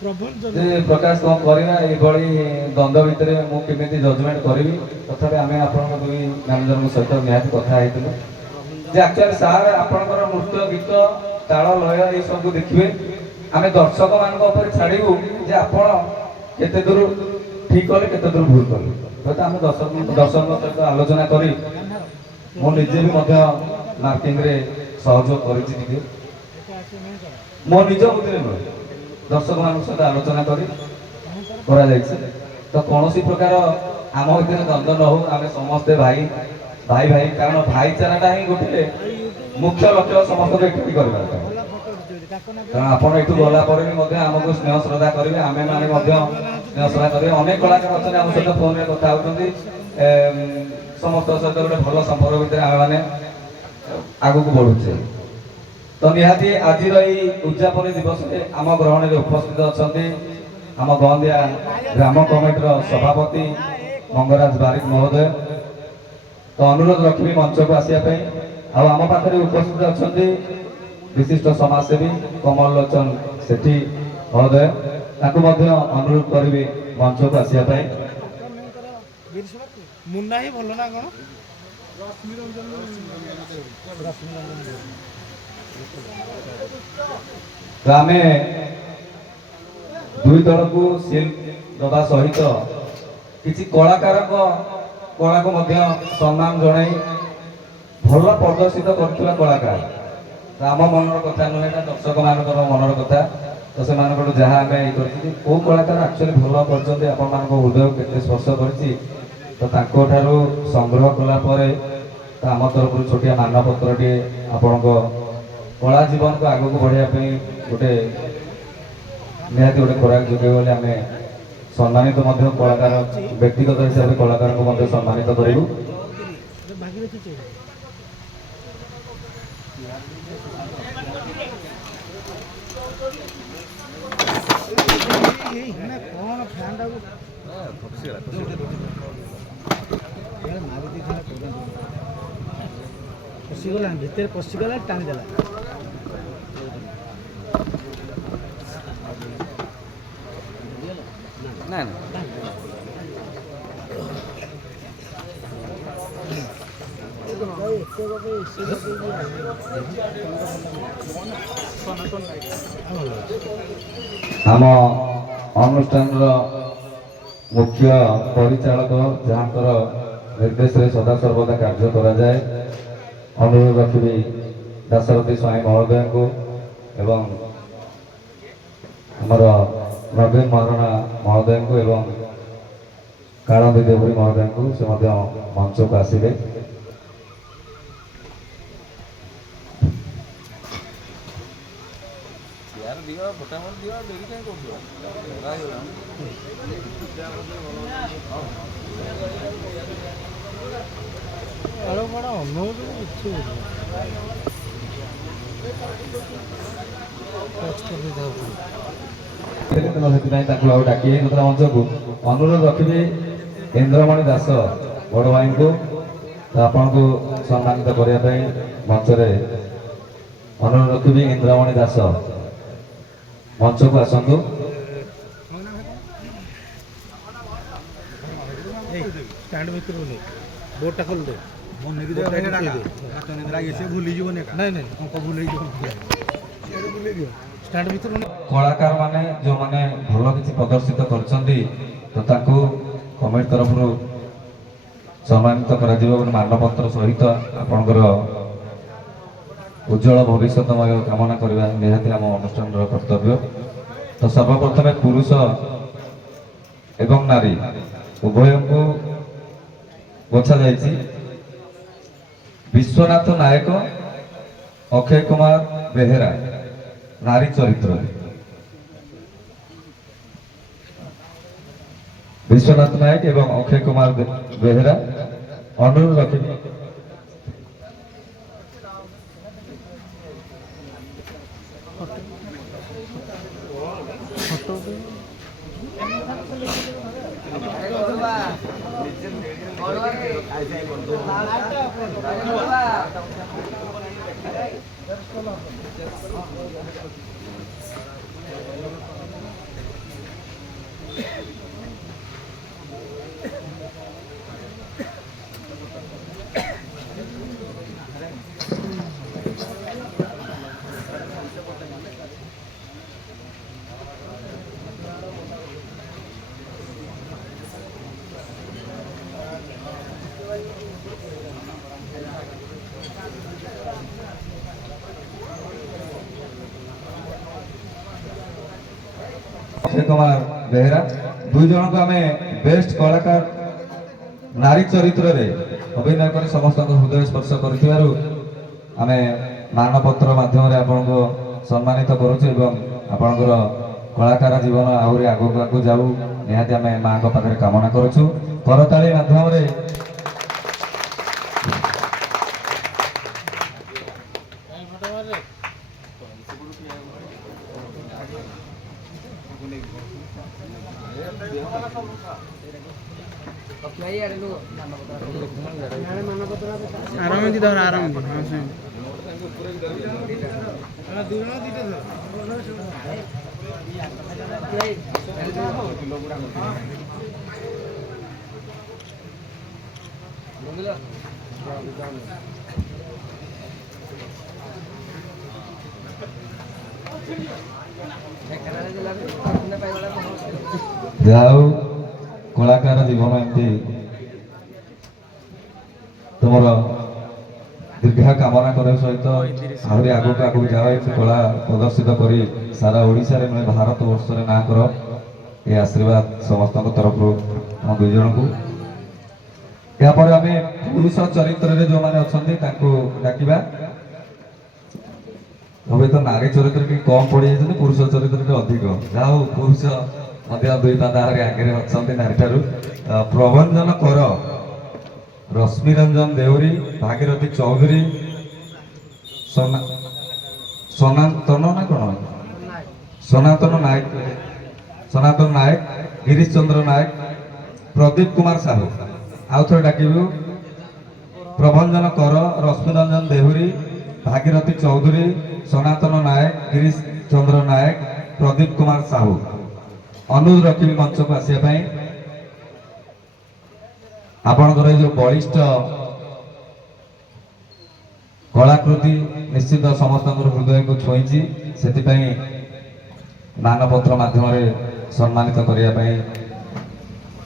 ଯେ ପ୍ରକାଶ କ'ଣ କରିବା, ଏଇଭଳି ଦ୍ୱନ୍ଦ୍ୱ ଭିତରେ ମୁଁ କେମିତି ଜଜମେଣ୍ଟ କରିବି। ତଥାପି ଆମେ ଆପଣଙ୍କ ଦୁଇ ମ୍ୟାନେଜରଙ୍କ ସହିତ ନିହାତି କଥା ହେଇଥିଲୁ ଯେ ଆକ୍ଚୁଆଲି ସାର୍ ଆପଣଙ୍କର ନୃତ୍ୟ ଗୀତ ତାଳ ଲୟ ଏଇସବୁ ଦେଖିବେ, ଆମେ ଦର୍ଶକମାନଙ୍କ ଉପରେ ଛାଡ଼ିବୁ ଯେ ଆପଣ କେତେ ଦୂର ଠିକ୍ କଲେ କେତେ ଦୂର ଭୁଲ କଲେ। ହୁଏତ ଆମେ ଦର୍ଶକଙ୍କ ସହିତ ଆଲୋଚନା କରି ମୁଁ ନିଜେ ବି ମଧ୍ୟ ମାର୍କିଂରେ ସହଯୋଗ କରିଛି ଟିକେ, ମୋ ନିଜ ବୁଦ୍ଧିରେ ନୁହେଁ, ଦର୍ଶକମାନଙ୍କ ସହିତ ଆଲୋଚନା କରି କରାଯାଇଛି। ତ କୌଣସି ପ୍ରକାର ଆମ ଭିତରେ ଦ୍ୱନ୍ଦ୍ୱ ନ ହଉ, ଆମେ ସମସ୍ତେ ଭାଇ, କାରଣ ଭାଇଚାରାଟା ହିଁ ଗୋଟେ ମୁଖ୍ୟ ଲକ୍ଷ୍ୟ ସମସ୍ତଙ୍କୁ ଏକାଠି କରିବା। କାରଣ ଆପଣ ଏଠୁ ଗଲା ପରେ ବି ମଧ୍ୟ ଆମକୁ ସ୍ନେହ ଶ୍ରଦ୍ଧା କରିବେ, ଆମେମାନେ ମଧ୍ୟ ସ୍ନେହ ଶ୍ରଦ୍ଧା କରିବେ। ଅନେକ କଳାକାର ଅଛନ୍ତି ଆମ ସହିତ ଫୋନରେ କଥା ହେଉଛନ୍ତି, ସମସ୍ତଙ୍କ ସହିତ ଗୋଟେ ଭଲ ସମ୍ପର୍କ ଭିତରେ ଆମେମାନେ ଆଗକୁ ବଢ଼ୁଛେ। ତ ନିହାତି ଆଜିର ଏଇ ଉଦ୍ଯାପନୀ ଦିବସରେ ଆମ ଗ୍ରହଣରେ ଉପସ୍ଥିତ ଅଛନ୍ତି ଆମ ଗନ୍ଦିଆ ଗ୍ରାମ କମିଟିର ସଭାପତି ମଙ୍ଗରାଜ ବାରିକ ମହୋଦୟ। ତ ଅନୁରୋଧ ରଖିବି ମଞ୍ଚକୁ ଆସିବା ପାଇଁ। ଆଉ ଆମ ପାଖରେ ଉପସ୍ଥିତ ଅଛନ୍ତି ବିଶିଷ୍ଟ ସମାଜସେବୀ କମଲ ଲୋଚନ ସେଠୀ ମହୋଦୟ, ତାଙ୍କୁ ମଧ୍ୟ ଅନୁରୋଧ କରିବି ମଞ୍ଚକୁ ଆସିବା ପାଇଁ। ମୁନା ହିଁ ଭଲ ନା କ'ଣ? ତ ଆମେ ଦୁଇ ଦଳକୁ ସିଲ୍ ଦେବା ସହିତ କିଛି କଳାକାରଙ୍କ କଳାକୁ ମଧ୍ୟ ସମ୍ମାନ ଜଣାଇ ଭଲ ପ୍ରଦର୍ଶିତ କରୁଥିବା କଳାକାର, ଆମ ମନର କଥା ନୁହେଁ, ଏଇଟା ଦର୍ଶକମାନଙ୍କର ମନର କଥା। ତ ସେମାନଙ୍କଠୁ ଯାହା ଆମେ ଇଏ କରିଛୁ, କେଉଁ କଳାକାର ଆକ୍ଚୁଆଲି ଭଲ କରିଛନ୍ତି, ଆପଣମାନଙ୍କ ହୃଦୟ କେତେ ସ୍ପର୍ଶ କରିଛି, ତ ତାଙ୍କଠାରୁ ସଂଗ୍ରହ କଲା ପରେ ତ ଆମ ତରଫରୁ ଛୋଟିଆ ମାନପତ୍ରଟିଏ ଆପଣଙ୍କ କଳା ଜୀବନକୁ ଆଗକୁ ବଢ଼ିବା ପାଇଁ ଗୋଟେ ନିହାତି ଗୋଟେ ଖୋରାକ ଯୋଗାଇବ ବୋଲି ଆମେ ସମ୍ମାନିତ ମଧ୍ୟ କଳାକାର, ବ୍ୟକ୍ତିଗତ ହିସାବରେ କଳାକାରଙ୍କୁ ମଧ୍ୟ ସମ୍ମାନିତ କରିବୁ। ପଶିଗଲା ଭିତରେ, ପଶିଗଲା ଟାଣିଦେଲା। ଆମ ଅନୁଷ୍ଠାନର ମୁଖ୍ୟ ପରିଚାଳକ ଯାହାଙ୍କର ନିର୍ଦ୍ଦେଶରେ ସଦାସର୍ବଦା କାର୍ଯ୍ୟ କରାଯାଏ, ଅନୁରୋଧ ରଖିବି ଦାଶରଥୀ ସ୍ୱାଇଁ ମହୋଦୟଙ୍କୁ ଏବଂ ଆମର ନବୀନ ମହାରଣା ମହୋଦୟଙ୍କୁ ଏବଂ କାଳନ୍ଦୀ ଦେହୁରୀ ମହୋଦୟଙ୍କୁ, ସେ ମଧ୍ୟ ମଞ୍ଚକୁ ଆସିବେ। ସେଥିପାଇଁ ତାଙ୍କୁ ଆଉ ଡାକି ହେଇନଥିଲା ମଞ୍ଚକୁ। ଅନୁରୋଧ ରଖିବି ଇନ୍ଦ୍ରମଣି ଦାସ ବଡ଼ ଭାଇଙ୍କୁ ଆପଣଙ୍କୁ ସମ୍ମାନିତ କରିବା ପାଇଁ ମଞ୍ଚରେ ଅନୁରୋଧ ରଖିବି। ଇନ୍ଦ୍ରମଣି ଦାସ ମଞ୍ଚକୁ ଆସନ୍ତୁ। ଷ୍ଟାଣ୍ଡ ଭିତରୁ ବୋର୍ଡଟା ଖୋଲିଦେ, ଭୁଲିଯିବନି। ନାଇଁ ନାଇଁ ଅଙ୍କ ଭୁଲେଇଯିବ, ଷ୍ଟାଣ୍ଡ ଭିତରୁ କଳାକାର ମାନେ ଯେଉଁମାନେ ଭଲ କିଛି ପ୍ରଦର୍ଶିତ କରିଛନ୍ତି ତ ତାଙ୍କୁ କମିଟି ତରଫରୁ ସମ୍ମାନିତ କରାଯିବ ବୋଲି ମାନପତ୍ର ସହିତ ଆପଣଙ୍କର ଉଜ୍ଜଳ ଭବିଷ୍ୟତମୟ କାମନା କରିବା ନିହାତି ଆମ ଅନୁଷ୍ଠାନର କର୍ତ୍ତବ୍ୟ। ତ ସର୍ବପ୍ରଥମେ ପୁରୁଷ ଏବଂ ନାରୀ ଉଭୟଙ୍କୁ ବଛାଯାଇଛି। ବିଶ୍ୱନାଥ ନାୟକ, ଅକ୍ଷୟ କୁମାର ବେହେରା ନାରୀ ଚରିତ୍ରରେ। ବିଶ୍ୱନାଥ ନାୟକ ଏବଂ ଅକ୍ଷୟ କୁମାର ବେହେରା। ଅନୁରୋଧ ରଖିବି ଅକ୍ଷୟ କୁମାର ବେହେରା। ଦୁଇ ଜଣଙ୍କୁ ଆମେ ବେଷ୍ଟ କଳାକାର ନାରୀ ଚରିତ୍ରରେ ଅଭିନୟ କରି ସମସ୍ତଙ୍କ ହୃଦୟ ସ୍ପର୍ଶ କରିଥିବାରୁ ଆମେ ମାନପତ୍ର ମାଧ୍ୟମରେ ଆପଣଙ୍କୁ ସମ୍ମାନିତ କରୁଛୁ ଏବଂ ଆପଣଙ୍କର କଳାକାର ଜୀବନ ଆହୁରି ଆଗକୁ ଆଗକୁ ଯାଉ ନିହାତି ଆମେ ମାଙ୍କ ପାଖରେ କାମନା କରୁଛୁ। କରତାଳି ମାଧ୍ୟମରେ ଆରାମ ଧର, ଆରାମ ଯାହା ହଉ କଳାକାର ଜୀବନ ଏମିତି ତୁମର ଦୀର୍ଘ କାମନା କରିବା ସହିତ ଆହୁରି ଆଗକୁ ଆଗକୁ ଯାଅ, ଏଠି କଳା ପ୍ରଦର୍ଶିତ କରି ସାରା ଓଡ଼ିଶାରେ ନୁହେଁ ଭାରତ ବର୍ଷରେ ନାଁ କର। ଏ ଆଶୀର୍ବାଦ ସମସ୍ତଙ୍କ ତରଫରୁ ଆମ ଦୁଇ ଜଣଙ୍କୁ। ଏହାପରେ ଆମେ ପୁରୁଷ ଚରିତ୍ରରେ ଯେଉଁମାନେ ଅଛନ୍ତି ତାଙ୍କୁ ଡାକିବା। ହୁଏତ ନାରୀ ଚରିତ୍ର ଟିକେ କମ୍ ପଡ଼ିଯାଇଛନ୍ତି, ପୁରୁଷ ଚରିତ୍ରରେ ଅଧିକ। ଯାହା ହଉ ପୁରୁଷ ମଧ୍ୟ ଦୁଇ ପାଦ ଆହୁରି ଆଗରେ ଅଛନ୍ତି ନାରୀ ଠାରୁ। ପ୍ରଭଞ୍ଜନ କର, ରଶ୍ମି ରଞ୍ଜନ ଦେଉରୀ, ଭାଗୀରଥୀ ଚୌଧୁରୀ, ସନାତନ ନା କଣ ସନାତନ ନାୟକ, ସନାତନ ନାୟକ, ଗିରିଶ ଚନ୍ଦ୍ର ନାୟକ, ପ୍ରଦୀପ କୁମାର ସାହୁ। ଆଉ ଥରେ ଡାକିବୁ। ପ୍ରଭଞ୍ଜନ କର, ରଶ୍ମି ରଞ୍ଜନ ଦେହୁରୀ, ଭାଗୀରଥୀ ଚୌଧୁରୀ, ସନାତନ ନାୟକ, ଗିରିଶ ଚନ୍ଦ୍ର ନାୟକ, ପ୍ରଦୀପ କୁମାର ସାହୁ। ଅନୁରୋଧ ରଖିବି ମଞ୍ଚକୁ ଆସିବା ପାଇଁ। ଆପଣଙ୍କର ଏଇ ଯୋଉ ବଳିଷ୍ଠ କଳାକୃତି ନିଶ୍ଚିତ ସମସ୍ତଙ୍କର ହୃଦୟକୁ ଛୁଇଁଛି, ସେଥିପାଇଁ ମାନପତ୍ର ମାଧ୍ୟମରେ ସମ୍ମାନିତ କରିବା ପାଇଁ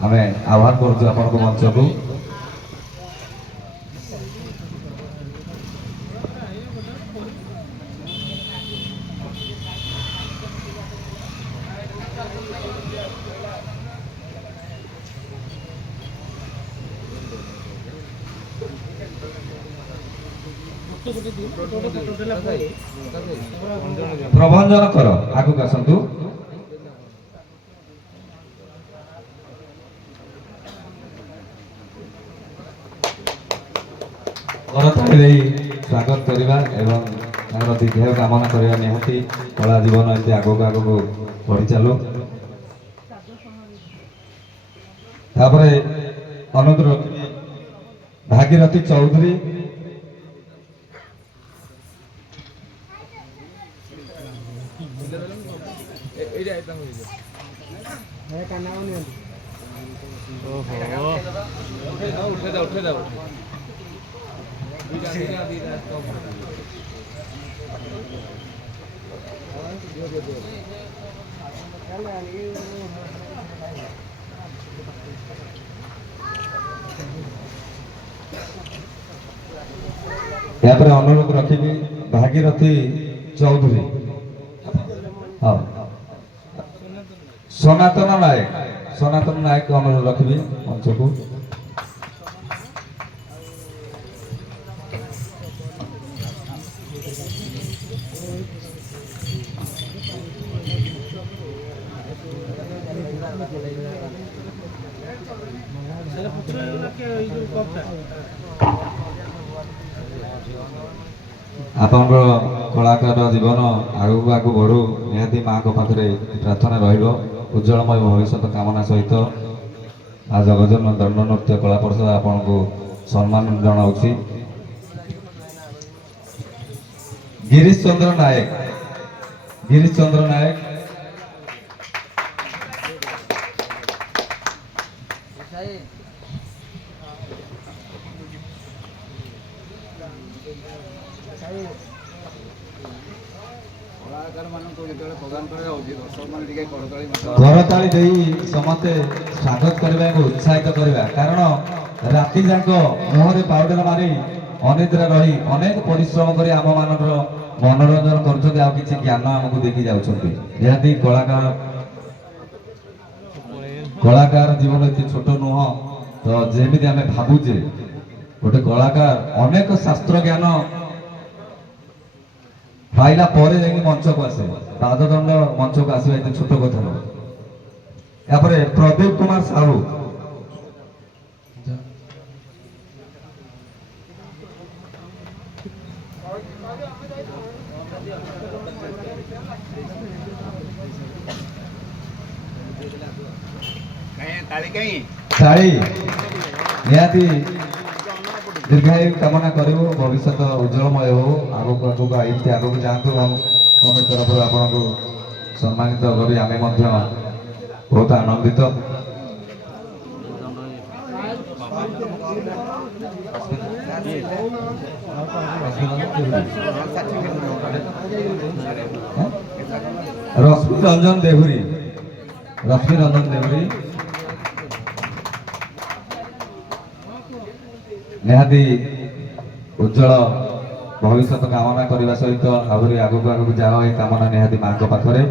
ଆମେ ଆହ୍ୱାନ କରୁଛୁ ଆପଣଙ୍କ ମଞ୍ଚକୁ। ପ୍ରଭଞ୍ଜନ କର, ଆଗକୁ ଆସନ୍ତୁ। କରତାଳି ଦେଇ ସ୍ୱାଗତ କରିବା ଏବଂ ତାଙ୍କର ଦୀର୍ଘାୟୁ କାମନା କରିବା ନିହାତି। କଳା ଜୀବନ ଏମିତି ଆଗକୁ ଆଗକୁ ବଢ଼ି ଚାଲୁ। ତାପରେ ଅନୁରୋଧ ରଖିବି ଭାଗୀରଥୀ ଚୌଧୁରୀ, ଏହାପରେ ଅନୁରୋଧ ରଖିବି ଭାଗୀରଥୀ ଚୌଧୁରୀ, ହଁ ସନାତନ ନାୟକ, ସନାତନ ନାୟକ ଅନୁରୋଧ ରଖିବି ମଞ୍ଚକୁ। ଆପଣଙ୍କର କଳାକାର ଜୀବନ ଆଗକୁ ଆଗକୁ ବଢ଼ୁ, ନିହାତି ମାଆଙ୍କ ପାଖରେ ପ୍ରାର୍ଥନା ରହିବ। ଉଜ୍ଜଳମୟ ଭବିଷ୍ୟତ କାମନା ସହିତ ଆ ଜଗଜନ ଦଣ୍ଡ ନୃତ୍ୟ କଳା ପରିଷଦ ଆପଣଙ୍କୁ ସମ୍ମାନ ଜଣାଉଛି। ଗିରିଶ ଚନ୍ଦ୍ର ନାୟକ, ଗିରିଶ ଚନ୍ଦ୍ର ନାୟକ, କରତାଳି ଦେଇ ସମସ୍ତେ ସ୍ୱାଗତ କରିବାକୁ ଉତ୍ସାହିତ କରିବା। କାରଣ ରାତି ଯାକ ମୁହଁରେ ପାଉଡର ମାରି ଅନିଦ୍ରା ରହି ଅନେକ ପରିଶ୍ରମ କରି ଆମ ମାନଙ୍କର ମନୋରଞ୍ଜନ କରୁଛନ୍ତି, ଆଉ କିଛି ଜ୍ଞାନ ଆମକୁ ଦେଇକି ଯାଉଛନ୍ତି। ନିହାତି କଳାକାର ଜୀବନ ଏତେ ଛୋଟ ନୁହଁ। ତ ଯେମିତି ଆମେ ଭାବୁଛେ ଗୋଟେ କଳାକାର ଅନେକ ଶାସ୍ତ୍ର ଜ୍ଞାନ ପାଇଲା ପରେ ଯାଇକି ମଞ୍ଚକୁ ଆସେ, ପାଦଦଣ୍ଡ ମଞ୍ଚକୁ ଆସିବା ଏତେ ଛୋଟ କଥା ନୁହଁ। ଏହାପରେ ପ୍ରଦୀପ କୁମାର ସାହୁ, ତାଳି ନିହାତି ଦୀର୍ଘାୟୁ କାମନା କରିବୁ, ଭବିଷ୍ୟତ ଉଜ୍ଜଳମୟ ହଉ, ଆଗକୁ ଆଗକୁ ଏମିତି ଆଗକୁ ଯାଆନ୍ତୁ। କମିଟି ତରଫରୁ ଆପଣଙ୍କୁ ସମ୍ମାନିତ କରି ଆମେ ମଧ୍ୟ ବହୁତ ଆନନ୍ଦିତ। ରଶ୍ମି ରଞ୍ଜନ ଦେହୁରୀ, ରଶ୍ମି ରଞ୍ଜନ ଦେହୁରୀ ନିହାତି ଉଜ୍ଜଳ ଭବିଷ୍ୟତ କାମନା କରିବା ସହିତ ଆହୁରି ଆଗକୁ ଆଗକୁ ଯାଅ, ଏ କାମନା ନିହାତି ମାଙ୍କ ପାଖରେ।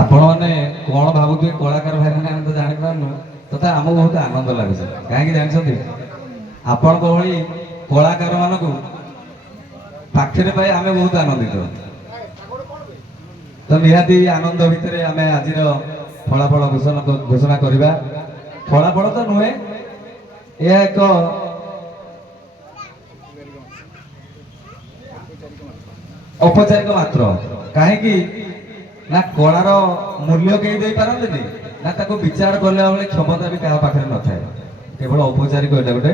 ଆପଣମାନେ କଣ ଭାବୁଥିବେ କଳାକାର ଭାଇମାନେ ଆମେ ତ ଜାଣିପାରୁନୁ, ତଥା ଆମକୁ ବହୁତ ଆନନ୍ଦ ଲାଗୁଛି। କାହିଁକି ଜାଣିଛନ୍ତି, ଆପଣଙ୍କ ଭଳି କଳାକାର ମାନଙ୍କୁ ପାଖରେ ପାଇ ଆମେ ବହୁତ ଆନନ୍ଦିତ। ତ ନିହାତି ଆନନ୍ଦ ଭିତରେ ଆମେ ଆଜିର ଫଳାଫଳ ଘୋଷଣା କରିବା। ଫଳାଫଳ ତ ନୁହେଁ, ଏହା ଏକ ଔପଚାରିକ ମାତ୍ର। କାହିଁକି ନା କଳାର ମୂଲ୍ୟ କେହି ଦେଇପାରନ୍ତିନି, ନା ତାକୁ ବିଚାର କଲା ବେଳେ କ୍ଷମତା ବି କାହା ପାଖରେ ନଥାଏ। କେବଳ ଔପଚାରିକ ଏଇଟା ଗୋଟେ।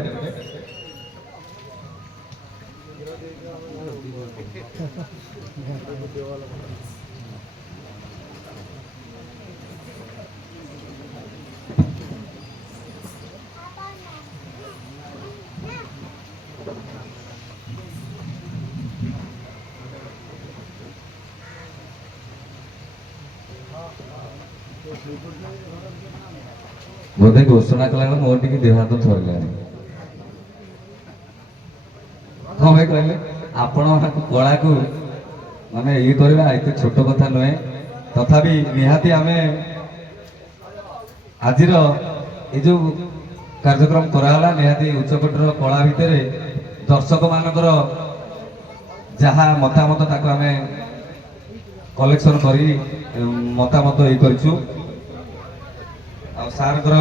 ବୋଧେ ଘୋଷଣା କଲାବେଳେ ମୋର ଟିକେ ଦେହ ହାତ ଥରିଲାଣି। କଣ ଭାଇ କହିଲେ, ଆପଣ କଳାକୁ ମାନେ ଇଏ କରିବା ଏତେ ଛୋଟ କଥା ନୁହେଁ। ତଥାପି ନିହାତି ଆମେ ଆଜିର ଏ ଯୋଉ କାର୍ଯ୍ୟକ୍ରମ କରାଗଲା, ନିହାତି ଉଚ୍ଚକୋଟୀର କଳା ଭିତରେ ଦର୍ଶକ ମାନଙ୍କର ଯାହା ମତାମତ ତାକୁ ଆମେ କଲେକ୍ସନ କରି ମତାମତ ଇଏ କରିଛୁ। ଆଉ ସାର୍ଙ୍କର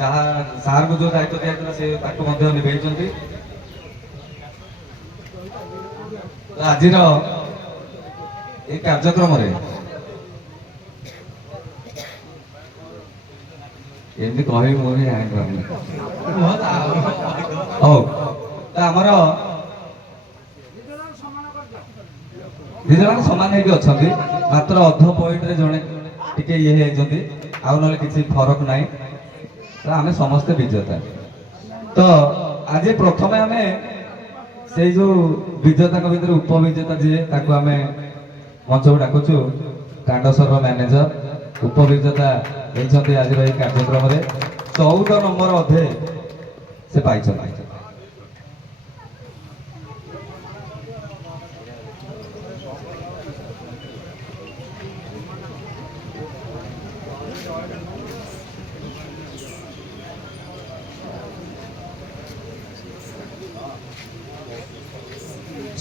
ଯାହା ସାର୍ଙ୍କୁ ଯୋଉ ଦାୟିତ୍ୱ ଦିଆଯାଇଥିଲା ସେ ତାକୁ ମଧ୍ୟ ନିଭେଇଛନ୍ତି। ଆଜିର এই କାର୍ଯ୍ୟକ୍ରମରେ ଏମିତି କହିବି ମୁଁ ବି ଜାଣିପାରୁନି। ହଉ, ତ ଆମର ଦି ଜଣ ସମାନ ହେଇକି ଅଛନ୍ତି, ମାତ୍ର ଅଧ ପଏଣ୍ଟରେ ଜଣେ ଟିକେ ଇଏ ହେଇଯାଇଛନ୍ତି, ଆଉ ନହେଲେ କିଛି ଫରକ ନାହିଁ। ତ ଆମେ ସମସ୍ତେ ବିଜେତା। ତ ଆଜି ପ୍ରଥମେ ଆମେ ସେଇ ଯୋଉ ବିଜେତାଙ୍କ ଭିତରେ ଉପବିଜେତା ଯିଏ ତାକୁ ଆମେ ମଞ୍ଚକୁ ଡାକୁଛୁ। କାଣ୍ଡସରର ମ୍ୟାନେଜର ଉପବିଜେତା ହେଇଛନ୍ତି ଆଜିର ଏହି କାର୍ଯ୍ୟକ୍ରମରେ, 14 ନମ୍ବର ଅଧେ ସେ ପାଇଛନ୍ତି।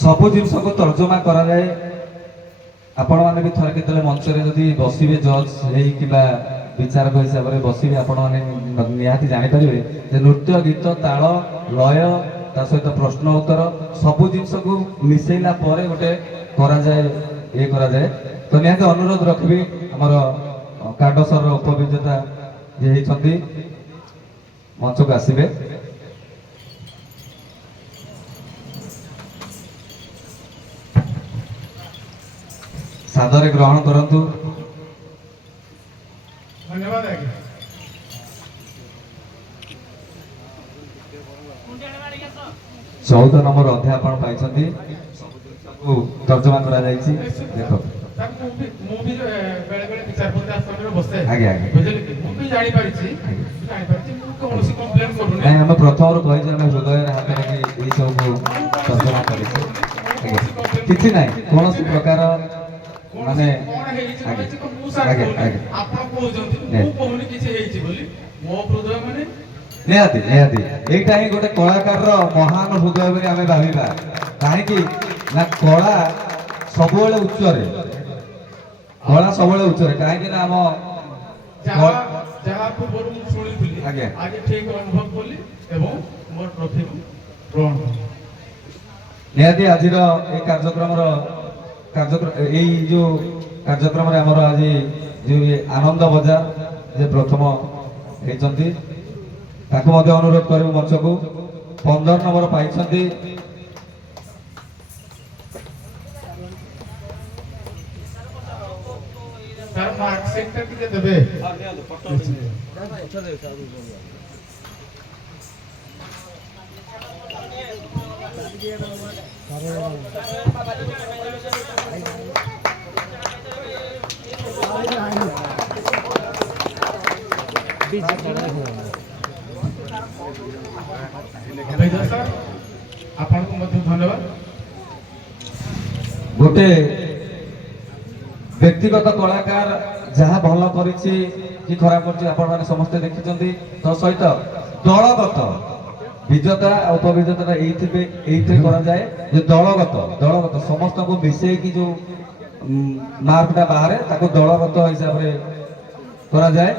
ସବୁ ଜିନିଷକୁ ତର୍ଜମା କରାଯାଏ। ଆପଣମାନେ ବି ଥରେ କେତେବେଳେ ମଞ୍ଚରେ ଯଦି ବସିବେ ଜଜ୍ ହେଇ କିମ୍ବା ବିଚାରକ ହିସାବରେ ବସିବେ, ଆପଣମାନେ ନିହାତି ଜାଣିପାରିବେ ଯେ ନୃତ୍ୟ, ଗୀତ, ତାଳ, ଲୟ, ତା ସହିତ ପ୍ରଶ୍ନ ଉତ୍ତର ସବୁ ଜିନିଷକୁ ମିଶେଇଲା ପରେ ଗୋଟେ କରାଯାଏ, ଇଏ କରାଯାଏ। ତ ନିହାତି ଅନୁରୋଧ ରଖିବି ଆମର କାଣ୍ଡସରର ଉପବିଜେତା ଯିଏ ହେଇଛନ୍ତି ମଞ୍ଚକୁ ଆସିବେ। ସାଦରେ ଗ୍ରହଣ କରନ୍ତୁ। ଧନ୍ୟବାଦ ଆଜ୍ଞା। ଚଉଦ ନମ୍ବର ଅଧେ ଆପଣ ପାଇଛନ୍ତି, ସବୁ ତର୍ଜମା କରାଯାଇଛି। ଦେଖ ମୁଁ ବି ବେଳେ ବେଳେ ବିଚାରପତି ଆସନରେ ବସେ, ଆଜ୍ଞା ଆଜ୍ଞା, ବୁଝିଲେ କି, ମୁଁ ବି ଜାଣିପାରିଛି ମୁଁ କୌଣସି କମ୍ପ୍ଲେନ କରୁନି। ନାଇଁ ଆମେ ପ୍ରଥମରୁ କହିଛୁ, ଆମେ ହୃଦୟରେ ହାତ ରଖି ଏଇ ସବୁ ତର୍ଜମା କରିଛୁ। ଆଜ୍ଞା, କିଛି ନାହିଁ, କୌଣସି ପ୍ରକାର ମାନେ ଆଜ୍ଞା ଆଜ୍ଞା ଆଜ୍ଞା ଆପଣ କହୁଛନ୍ତି, ମୁଁ କହୁନି କିଛି ହେଇଛି ବୋଲି। ମୋ ହୃଦୟ ମାନେ ନିହାତି ନିହାତି ଏଇଟା ହିଁ ଗୋଟେ କଳାକାରର ମହାନ ହୃଦୟ ବୋଲି ଆମେ ଭାବିବା। କାହିଁକି ନା କଳା ସବୁବେଳେ ଉଚ୍ଚରେ, କଳା ସବୁବେଳେ ଉଚ୍ଚରେ। କାହିଁକି ନା ଆମ ଯାହା ପୂର୍ବରୁ ମୁଁ ଶୁଣିଥିଲି, ଆଜ୍ଞା ଆଜି ଠିକ ଅନୁଭବ କଲି ଏବଂ ମୋର ଟ୍ରଫିକୁ ଗ୍ରହଣ କଲି। ନିହାତି ଆଜିର ଏଇ ଏଇ ଯୋଉ କାର୍ଯ୍ୟକ୍ରମରେ ଆମର ଆଜି ଯୋଉ ଆନନ୍ଦ ବଜାର ଯେ ପ୍ରଥମ ହେଇଛନ୍ତି ତାକୁ ମଧ୍ୟ ଅନୁରୋଧ କରିବୁ ମଞ୍ଚକୁ। 15 ନମ୍ବର ପାଇଛନ୍ତି। ତାର ମାର୍କ ସିଟ୍ ଟା ଟିକେ ଦେବେ। ଅଭୟ ସାର୍ ଆପଣଙ୍କୁ ମଧ୍ୟ ଧନ୍ୟବାଦ। ଗୋଟେ ବ୍ୟକ୍ତିଗତ କଳାକାର ଯାହା ଭଲ କରିଛି କି ଖରାପ କରିଛି ଆପଣମାନେ ସମସ୍ତେ ଦେଖିଛନ୍ତି। ତ ସହିତ ଦଳଗତ ବିଜେତା ଆଉ ଉପବିଜେତା ଏଇଥିରେ କରାଯାଏ ଯେ ଦଳଗତ ସମସ୍ତଙ୍କୁ ମିଶେଇକି ଯୋଉ ମାର୍କଟା ବାହାରେ ତାକୁ ଦଳଗତ ହିସାବରେ କରାଯାଏ।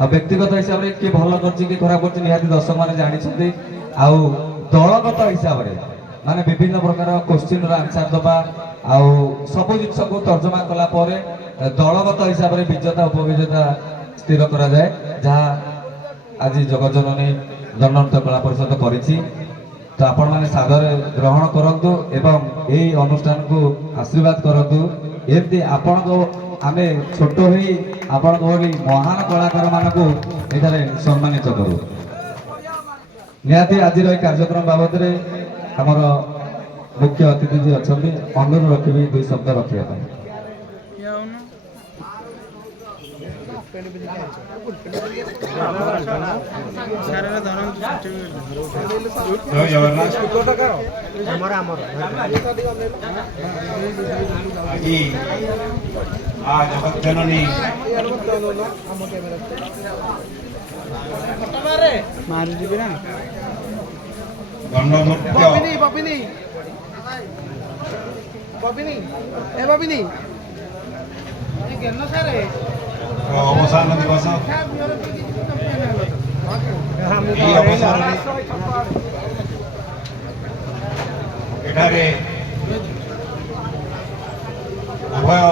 ଆଉ ବ୍ୟକ୍ତିଗତ ହିସାବରେ କିଏ ଭଲ କରିଛି କି ଖରାପ କରିଛି ନିହାତି ଦର୍ଶକମାନେ ଜାଣିଛନ୍ତି। ଆଉ ଦଳଗତ ହିସାବରେ ମାନେ ବିଭିନ୍ନ ପ୍ରକାର କୋଶ୍ଚିନ୍ର ଆନ୍ସର ଦେବା ଆଉ ସବୁ ଜିନିଷକୁ ତର୍ଜମା କଲା ପରେ ଦଳଗତ ହିସାବରେ ବିଜେତା ଉପବିଜେତା ସ୍ଥିର କରାଯାଏ, ଯାହା ଆଜି ଜଗଜ୍ଜନନୀ ଦଣ୍ଡନୃତ୍ୟ କଳା ପରିଷଦ କରିଛି। ତ ଆପଣମାନେ ସାଦରେ ଗ୍ରହଣ କରନ୍ତୁ ଏବଂ ଏହି ଅନୁଷ୍ଠାନକୁ ଆଶୀର୍ବାଦ କରନ୍ତୁ। ଏମିତି ଆପଣଙ୍କ ଆମେ ଛୋଟ ହୋଇ ଆପଣଙ୍କ ଭଳି ମହାନ କଳାକାରମାନଙ୍କୁ ଏଠାରେ ସମ୍ମାନିତ କରୁ। ନିହାତି ଆଜିର ଏହି କାର୍ଯ୍ୟକ୍ରମ ବାବଦରେ ଆମର ମୁଖ୍ୟ ଅତିଥି ଯିଏ ଅଛନ୍ତି ଅନୁରୋଧ ରଖିବି 2 ଶବ୍ଦ ରଖିବା ପାଇଁ। ଜୟ ଜଗନ୍ନାଥ। ଆଜି ମା ଜଗଜ୍ଜନନୀ ଅବସାନ ଦିବସ ଏହି ଅବସରରେ ଏଠାରେ ଉଭୟ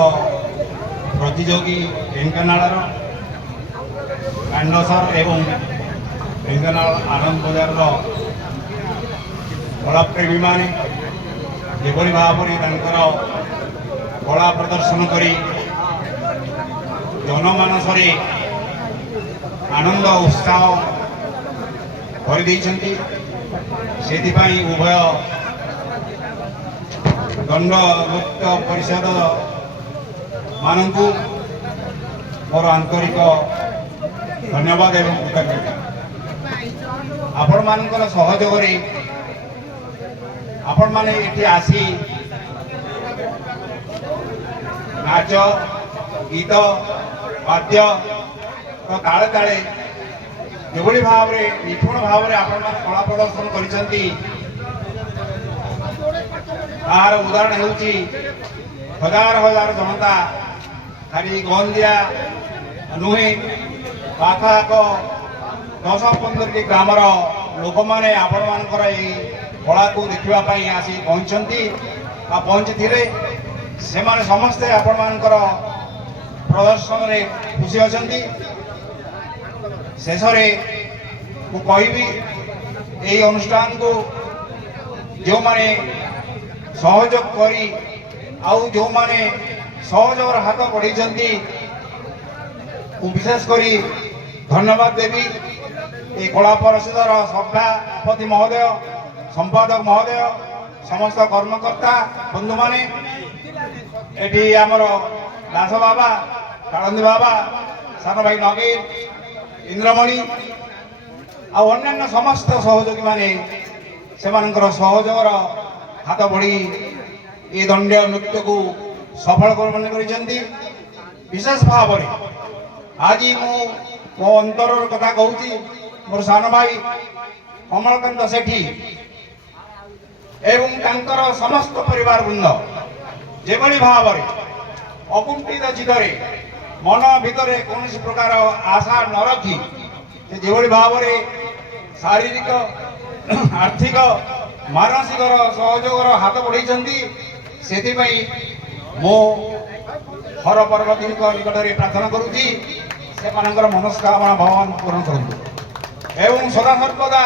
ପ୍ରତିଯୋଗୀ ଢେଙ୍କାନାଳର କାଣ୍ଡସର ଏବଂ ଢେଙ୍କାନାଳ ଆନନ୍ଦ ବଜାରର କଳାପ୍ରେମୀମାନେ ଯେଭଳି ଭାବରେ ତାଙ୍କର କଳା ପ୍ରଦର୍ଶନ କରି ଜନମାନସରେ ଆନନ୍ଦ ଉତ୍ସାହ କରିଦେଇଛନ୍ତି, ସେଥିପାଇଁ ଉଭୟ ଦଣ୍ଡ ନୃତ୍ୟ ପରିଷଦ ମାନଙ୍କୁ ମୋର ଆନ୍ତରିକ ଧନ୍ୟବାଦ ଏବଂ କୃତଜ୍ଞତା। ଆପଣମାନଙ୍କର ସହଯୋଗରେ ଆପଣମାନେ ଏଠି ଆସି ନାଚ ଗୀତ ବାଦ୍ୟ ତାଳେ ତାଳେ ଯେଭଳି ଭାବରେ ନିପୁଣ ଭାବରେ ଆପଣମାନେ କଳା ପ୍ରଦର୍ଶନ କରିଛନ୍ତି ତାହାର ଉଦାହରଣ ହେଉଛି ହଜାର ହଜାର ଜନତା ଖାଲି ଗନ୍ଦିଆ ନୁହେଁ, ପାଖାପାଖ 10-15ଟି ଗ୍ରାମର ଲୋକମାନେ ଆପଣମାନଙ୍କର ଏହି କଳାକୁ ଦେଖିବା ପାଇଁ ଆସି ପହଞ୍ଚିଛନ୍ତି ବା ପହଞ୍ଚିଥିଲେ। ସେମାନେ ସମସ୍ତେ ଆପଣମାନଙ୍କର ପ୍ରଦର୍ଶନରେ ଖୁସି ଅଛନ୍ତି। ଶେଷରେ ମୁଁ କହିବି ଏହି ଅନୁଷ୍ଠାନକୁ ଯେଉଁମାନେ ସହଯୋଗ କରି ଆଉ ଯେଉଁମାନେ ସହଯୋଗର ହାତ ବଢ଼େଇଛନ୍ତି ମୁଁ ବିଶେଷ କରି ଧନ୍ୟବାଦ ଦେବି এই কলা পরিষদর সভাপতি মহোদয়, সম্পাদক মহোদয়, সমস্ত কর্মকর্তা বন্ধু মানে, এটি আমার দাস বাবা, কারন্দী বাবা, সান ভাই নগীর, ইন্দ্রমণি আর অন্যান্য সমস্ত সহযোগী মানে সেমানଙ୍କର সহযোগର হাত বড়ি এই দণ্ডীয় নৃত্যକୁ সফল କରିଛନ୍ତି। বিশেষ ভাବରେ ଆଜି ମୁଁ ମୋ ଅନ୍ତରର କଥା କହୁଛି, ମୋର ସାନ ଭାଇ କମଳକାନ୍ତ ସେଠୀ ଏବଂ ତାଙ୍କର ସମସ୍ତ ପରିବାର ବୃନ୍ଦ ଯେଭଳି ଭାବରେ ଅକୁଣ୍ଠିତ ଚିତ୍ତରେ ମନ ଭିତରେ କୌଣସି ପ୍ରକାର ଆଶା ନ ରଖି ସେ ଯେଭଳି ଭାବରେ ଶାରୀରିକ ଆର୍ଥିକ ମାନସିକର ସହଯୋଗର ହାତ ବଢ଼େଇଛନ୍ତି, ସେଥିପାଇଁ ମୁଁ ହର ପର୍ବତୀଙ୍କ ନିକଟରେ ପ୍ରାର୍ଥନା କରୁଛି ସେମାନଙ୍କର ମନସ୍କାମନା ଭଗବାନ ପୂରଣ କରନ୍ତୁ ଏବଂ ସଦାସର୍ବଦା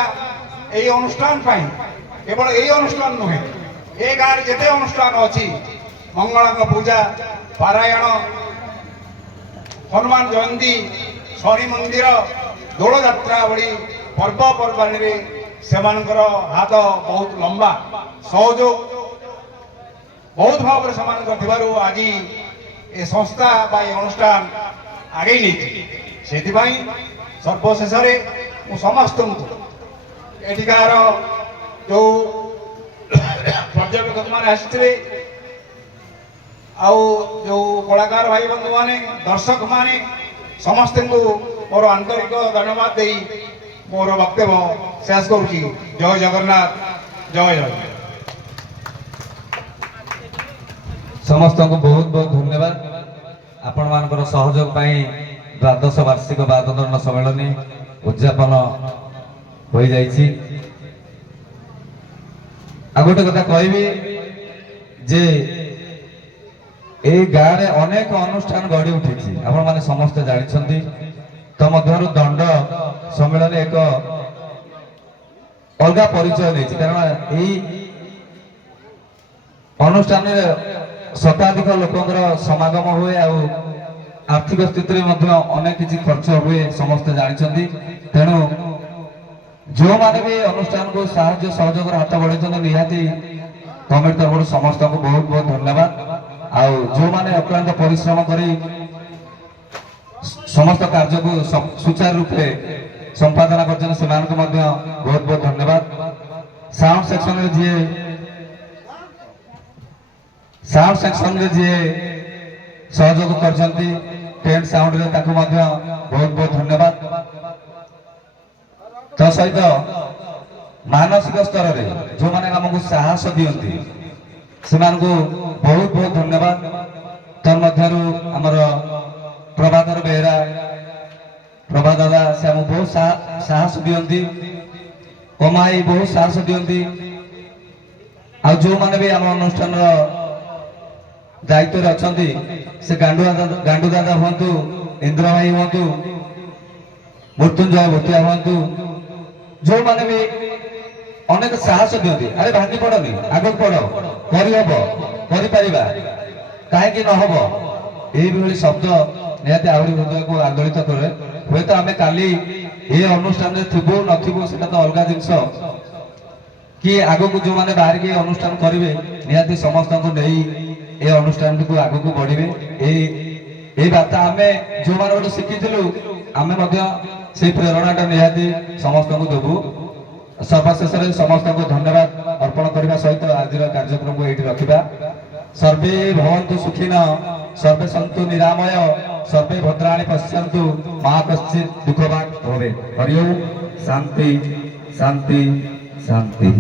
এই অনুষ্ঠান পাই কেবল এই অনুষ্ঠান নুহে এ গাঁরে যেতে অনুষ্ঠান অছি মঙ্গলাঙ্গ পূজা পারায়ণ হনুমান জয়ন্তী শনি মন্দির দোলযাত্ରା ভଳି পର୍ବপର୍ବାଣୀରେ ସେମାନଙ୍କର ହାତ ବହୁତ ଲମ୍ବା ସହଯୋଗ ବହୁତ ଭାବରେ ସେମାନଙ୍କର ଥିବାରୁ ଆଜି ଏ ସଂସ୍ଥା ବା ଏ ଅନୁଷ୍ଠାନ ଆଗେଇ ନେଇଛି। ସେଥିପାଇଁ ସର୍ବଶେଷରେ ମୁଁ ସମସ୍ତଙ୍କୁ ଏଠିକାର ଯେଉଁ ପର୍ଯ୍ୟବେକ୍ଷକମାନେ ଆସିଥିବେ ଆଉ ଯେଉଁ କଳାକାର ଭାଇ ବନ୍ଧୁମାନେ ଦର୍ଶକମାନେ ସମସ୍ତଙ୍କୁ ମୋର ଆନ୍ତରିକ ଧନ୍ୟବାଦ ଦେଇ ମୋର ବକ୍ତବ୍ୟ ଶେଷ କରୁଛି। ଜୟ ଜଗନ୍ନାଥ, ଜୟ ଜଗନ୍ନାଥ। ସମସ୍ତଙ୍କୁ ବହୁତ ବହୁତ ଧନ୍ୟବାଦ ଆପଣମାନଙ୍କର ସହଯୋଗ ପାଇଁ। ଦ୍ୱାଦଶ ବାର୍ଷିକ ବାଦଦଣ୍ଡ ସମ୍ମିଳନୀ ଉଦ୍ଯାପନ ହୋଇଯାଇଛି। ଆଉ ଗୋଟେ କଥା କହିବି ଯେ এই ଗାଁରେ ଅନେକ ଅନୁଷ୍ଠାନ ଗଢ଼ି ଉଠିଛି, ଆପଣମାନେ ସମସ୍ତେ ଜାଣିଛନ୍ତି। ତ ମଧ୍ୟରୁ ଦଣ୍ଡ ସମ୍ମିଳନୀ ଏକ ଅଲଗା ପରିଚୟ ନେଇଛି, କାରଣ ଏଇ ଅନୁଷ୍ଠାନରେ ଶତାଧିକ ଲୋକଙ୍କର ସମାଗମ ହୁଏ ଆଉ ଆର୍ଥିକ ସ୍ଥିତିରେ ମଧ୍ୟ ଅନେକ କିଛି ଖର୍ଚ୍ଚ ହୁଏ, ସମସ୍ତେ ଜାଣିଛନ୍ତି। ତେଣୁ ଯେଉଁମାନେ ବି ଅନୁଷ୍ଠାନକୁ ସାହାଯ୍ୟ ସହଯୋଗର ହାତ ବଢ଼େଇଛନ୍ତି ନିହାତି କମିଟି ତରଫରୁ ସମସ୍ତଙ୍କୁ ବହୁତ ବହୁତ ଧନ୍ୟବାଦ। ଆଉ ଯେଉଁମାନେ ଅକ୍ଳାନ୍ତ ପରିଶ୍ରମ କରି ସମସ୍ତ କାର୍ଯ୍ୟକୁ ସୁଚାରୁ ରୂପେ ସମ୍ପାଦନା କରିଛନ୍ତି ସେମାନଙ୍କୁ ମଧ୍ୟ ବହୁତ ବହୁତ ଧନ୍ୟବାଦ। ସାଉଣ୍ଡ ସେକ୍ସନରେ ଯିଏ ସହଯୋଗ କରିଛନ୍ତି ଟେଣ୍ଟ ସାଉଣ୍ଡରେ ତାକୁ ମଧ୍ୟ ବହୁତ ବହୁତ ଧନ୍ୟବାଦ। ତା ସହିତ ମାନସିକ ସ୍ତରରେ ଯେଉଁମାନେ ଆମକୁ ସାହସ ଦିଅନ୍ତି ସେମାନଙ୍କୁ ବହୁତ ବହୁତ ଧନ୍ୟବାଦ। ତନ୍ମଧ୍ୟରୁ ଆମର ପ୍ରଭାକର ବେହେରା, ପ୍ରଭା ଦାଦା, ସେ ଆମକୁ ବହୁତ ସାହସ ଦିଅନ୍ତି। କମାଇ ବହୁତ ସାହସ ଦିଅନ୍ତି। ଆଉ ଯେଉଁମାନେ ବି ଆମ ଅନୁଷ୍ଠାନର ଦାୟିତ୍ୱରେ ଅଛନ୍ତି, ସେ ଗାଣ୍ଡୁ ଦାଦା ହୁଅନ୍ତୁ, ଇନ୍ଦ୍ର ଭାଇ ହୁଅନ୍ତୁ, ମୃତ୍ୟୁଞ୍ଜୟ ଭୂତିଆ ହୁଅନ୍ତୁ, ଯେଉଁମାନେ ବି ଅନେକ ସାହସ ଦିଅନ୍ତି, ଆରେ ଭାଙ୍ଗି ପଡନି, ଆଗକୁ ପଡ, କରିହବ, କରିପାରିବା, କାହିଁକି ନହବ, ଏଇଭଳି ଶବ୍ଦ ନିହାତି ଆହୁରି ହୃଦୟକୁ ଆନ୍ଦୋଳିତ କରେ। ହୁଏତ ଆମେ କାଲି ଏ ଅନୁଷ୍ଠାନରେ ଥିବୁ ନଥିବୁ ସେଟା ତ ଅଲଗା ଜିନିଷ, କି ଆଗକୁ ଯେଉଁମାନେ ବାହାରିକି ଅନୁଷ୍ଠାନ କରିବେ ନିହାତି ସମସ୍ତଙ୍କୁ ନେଇ ଏ ଅନୁଷ୍ଠାନଟିକୁ ଆଗକୁ ବଢିବେ। এই ବାର୍ତ୍ତା ଆମେ ଯେଉଁମାନଙ୍କଠୁ ଶିଖିଥିଲୁ ଆମେ ମଧ୍ୟ ସେଇ ପ୍ରେରଣାଟା ନିହାତି ସମସ୍ତଙ୍କୁ ଦେବୁ। ସର୍ବଶେଷରେ ସମସ୍ତଙ୍କୁ ଧନ୍ୟବାଦ ଅର୍ପଣ କରିବା ସହିତ ଆଜିର କାର୍ଯ୍ୟକ୍ରମକୁ ଏଇଠି ରଖିବା। ସର୍ବେ ଭବନ୍ତୁ ସୁଖିନ, ସର୍ବେ ସନ୍ତୁ ନିରାମୟ, ସର୍ବେ ଭଦ୍ରାଣୀ ପଶ୍ୟନ୍ତୁ, ମା କଶ୍ଚିତ୍ ଦୁଃଖ ଭାଗ ଭବେ। ହରି ଓମ୍। ଶାନ୍ତି ଶାନ୍ତି ଶାନ୍ତି।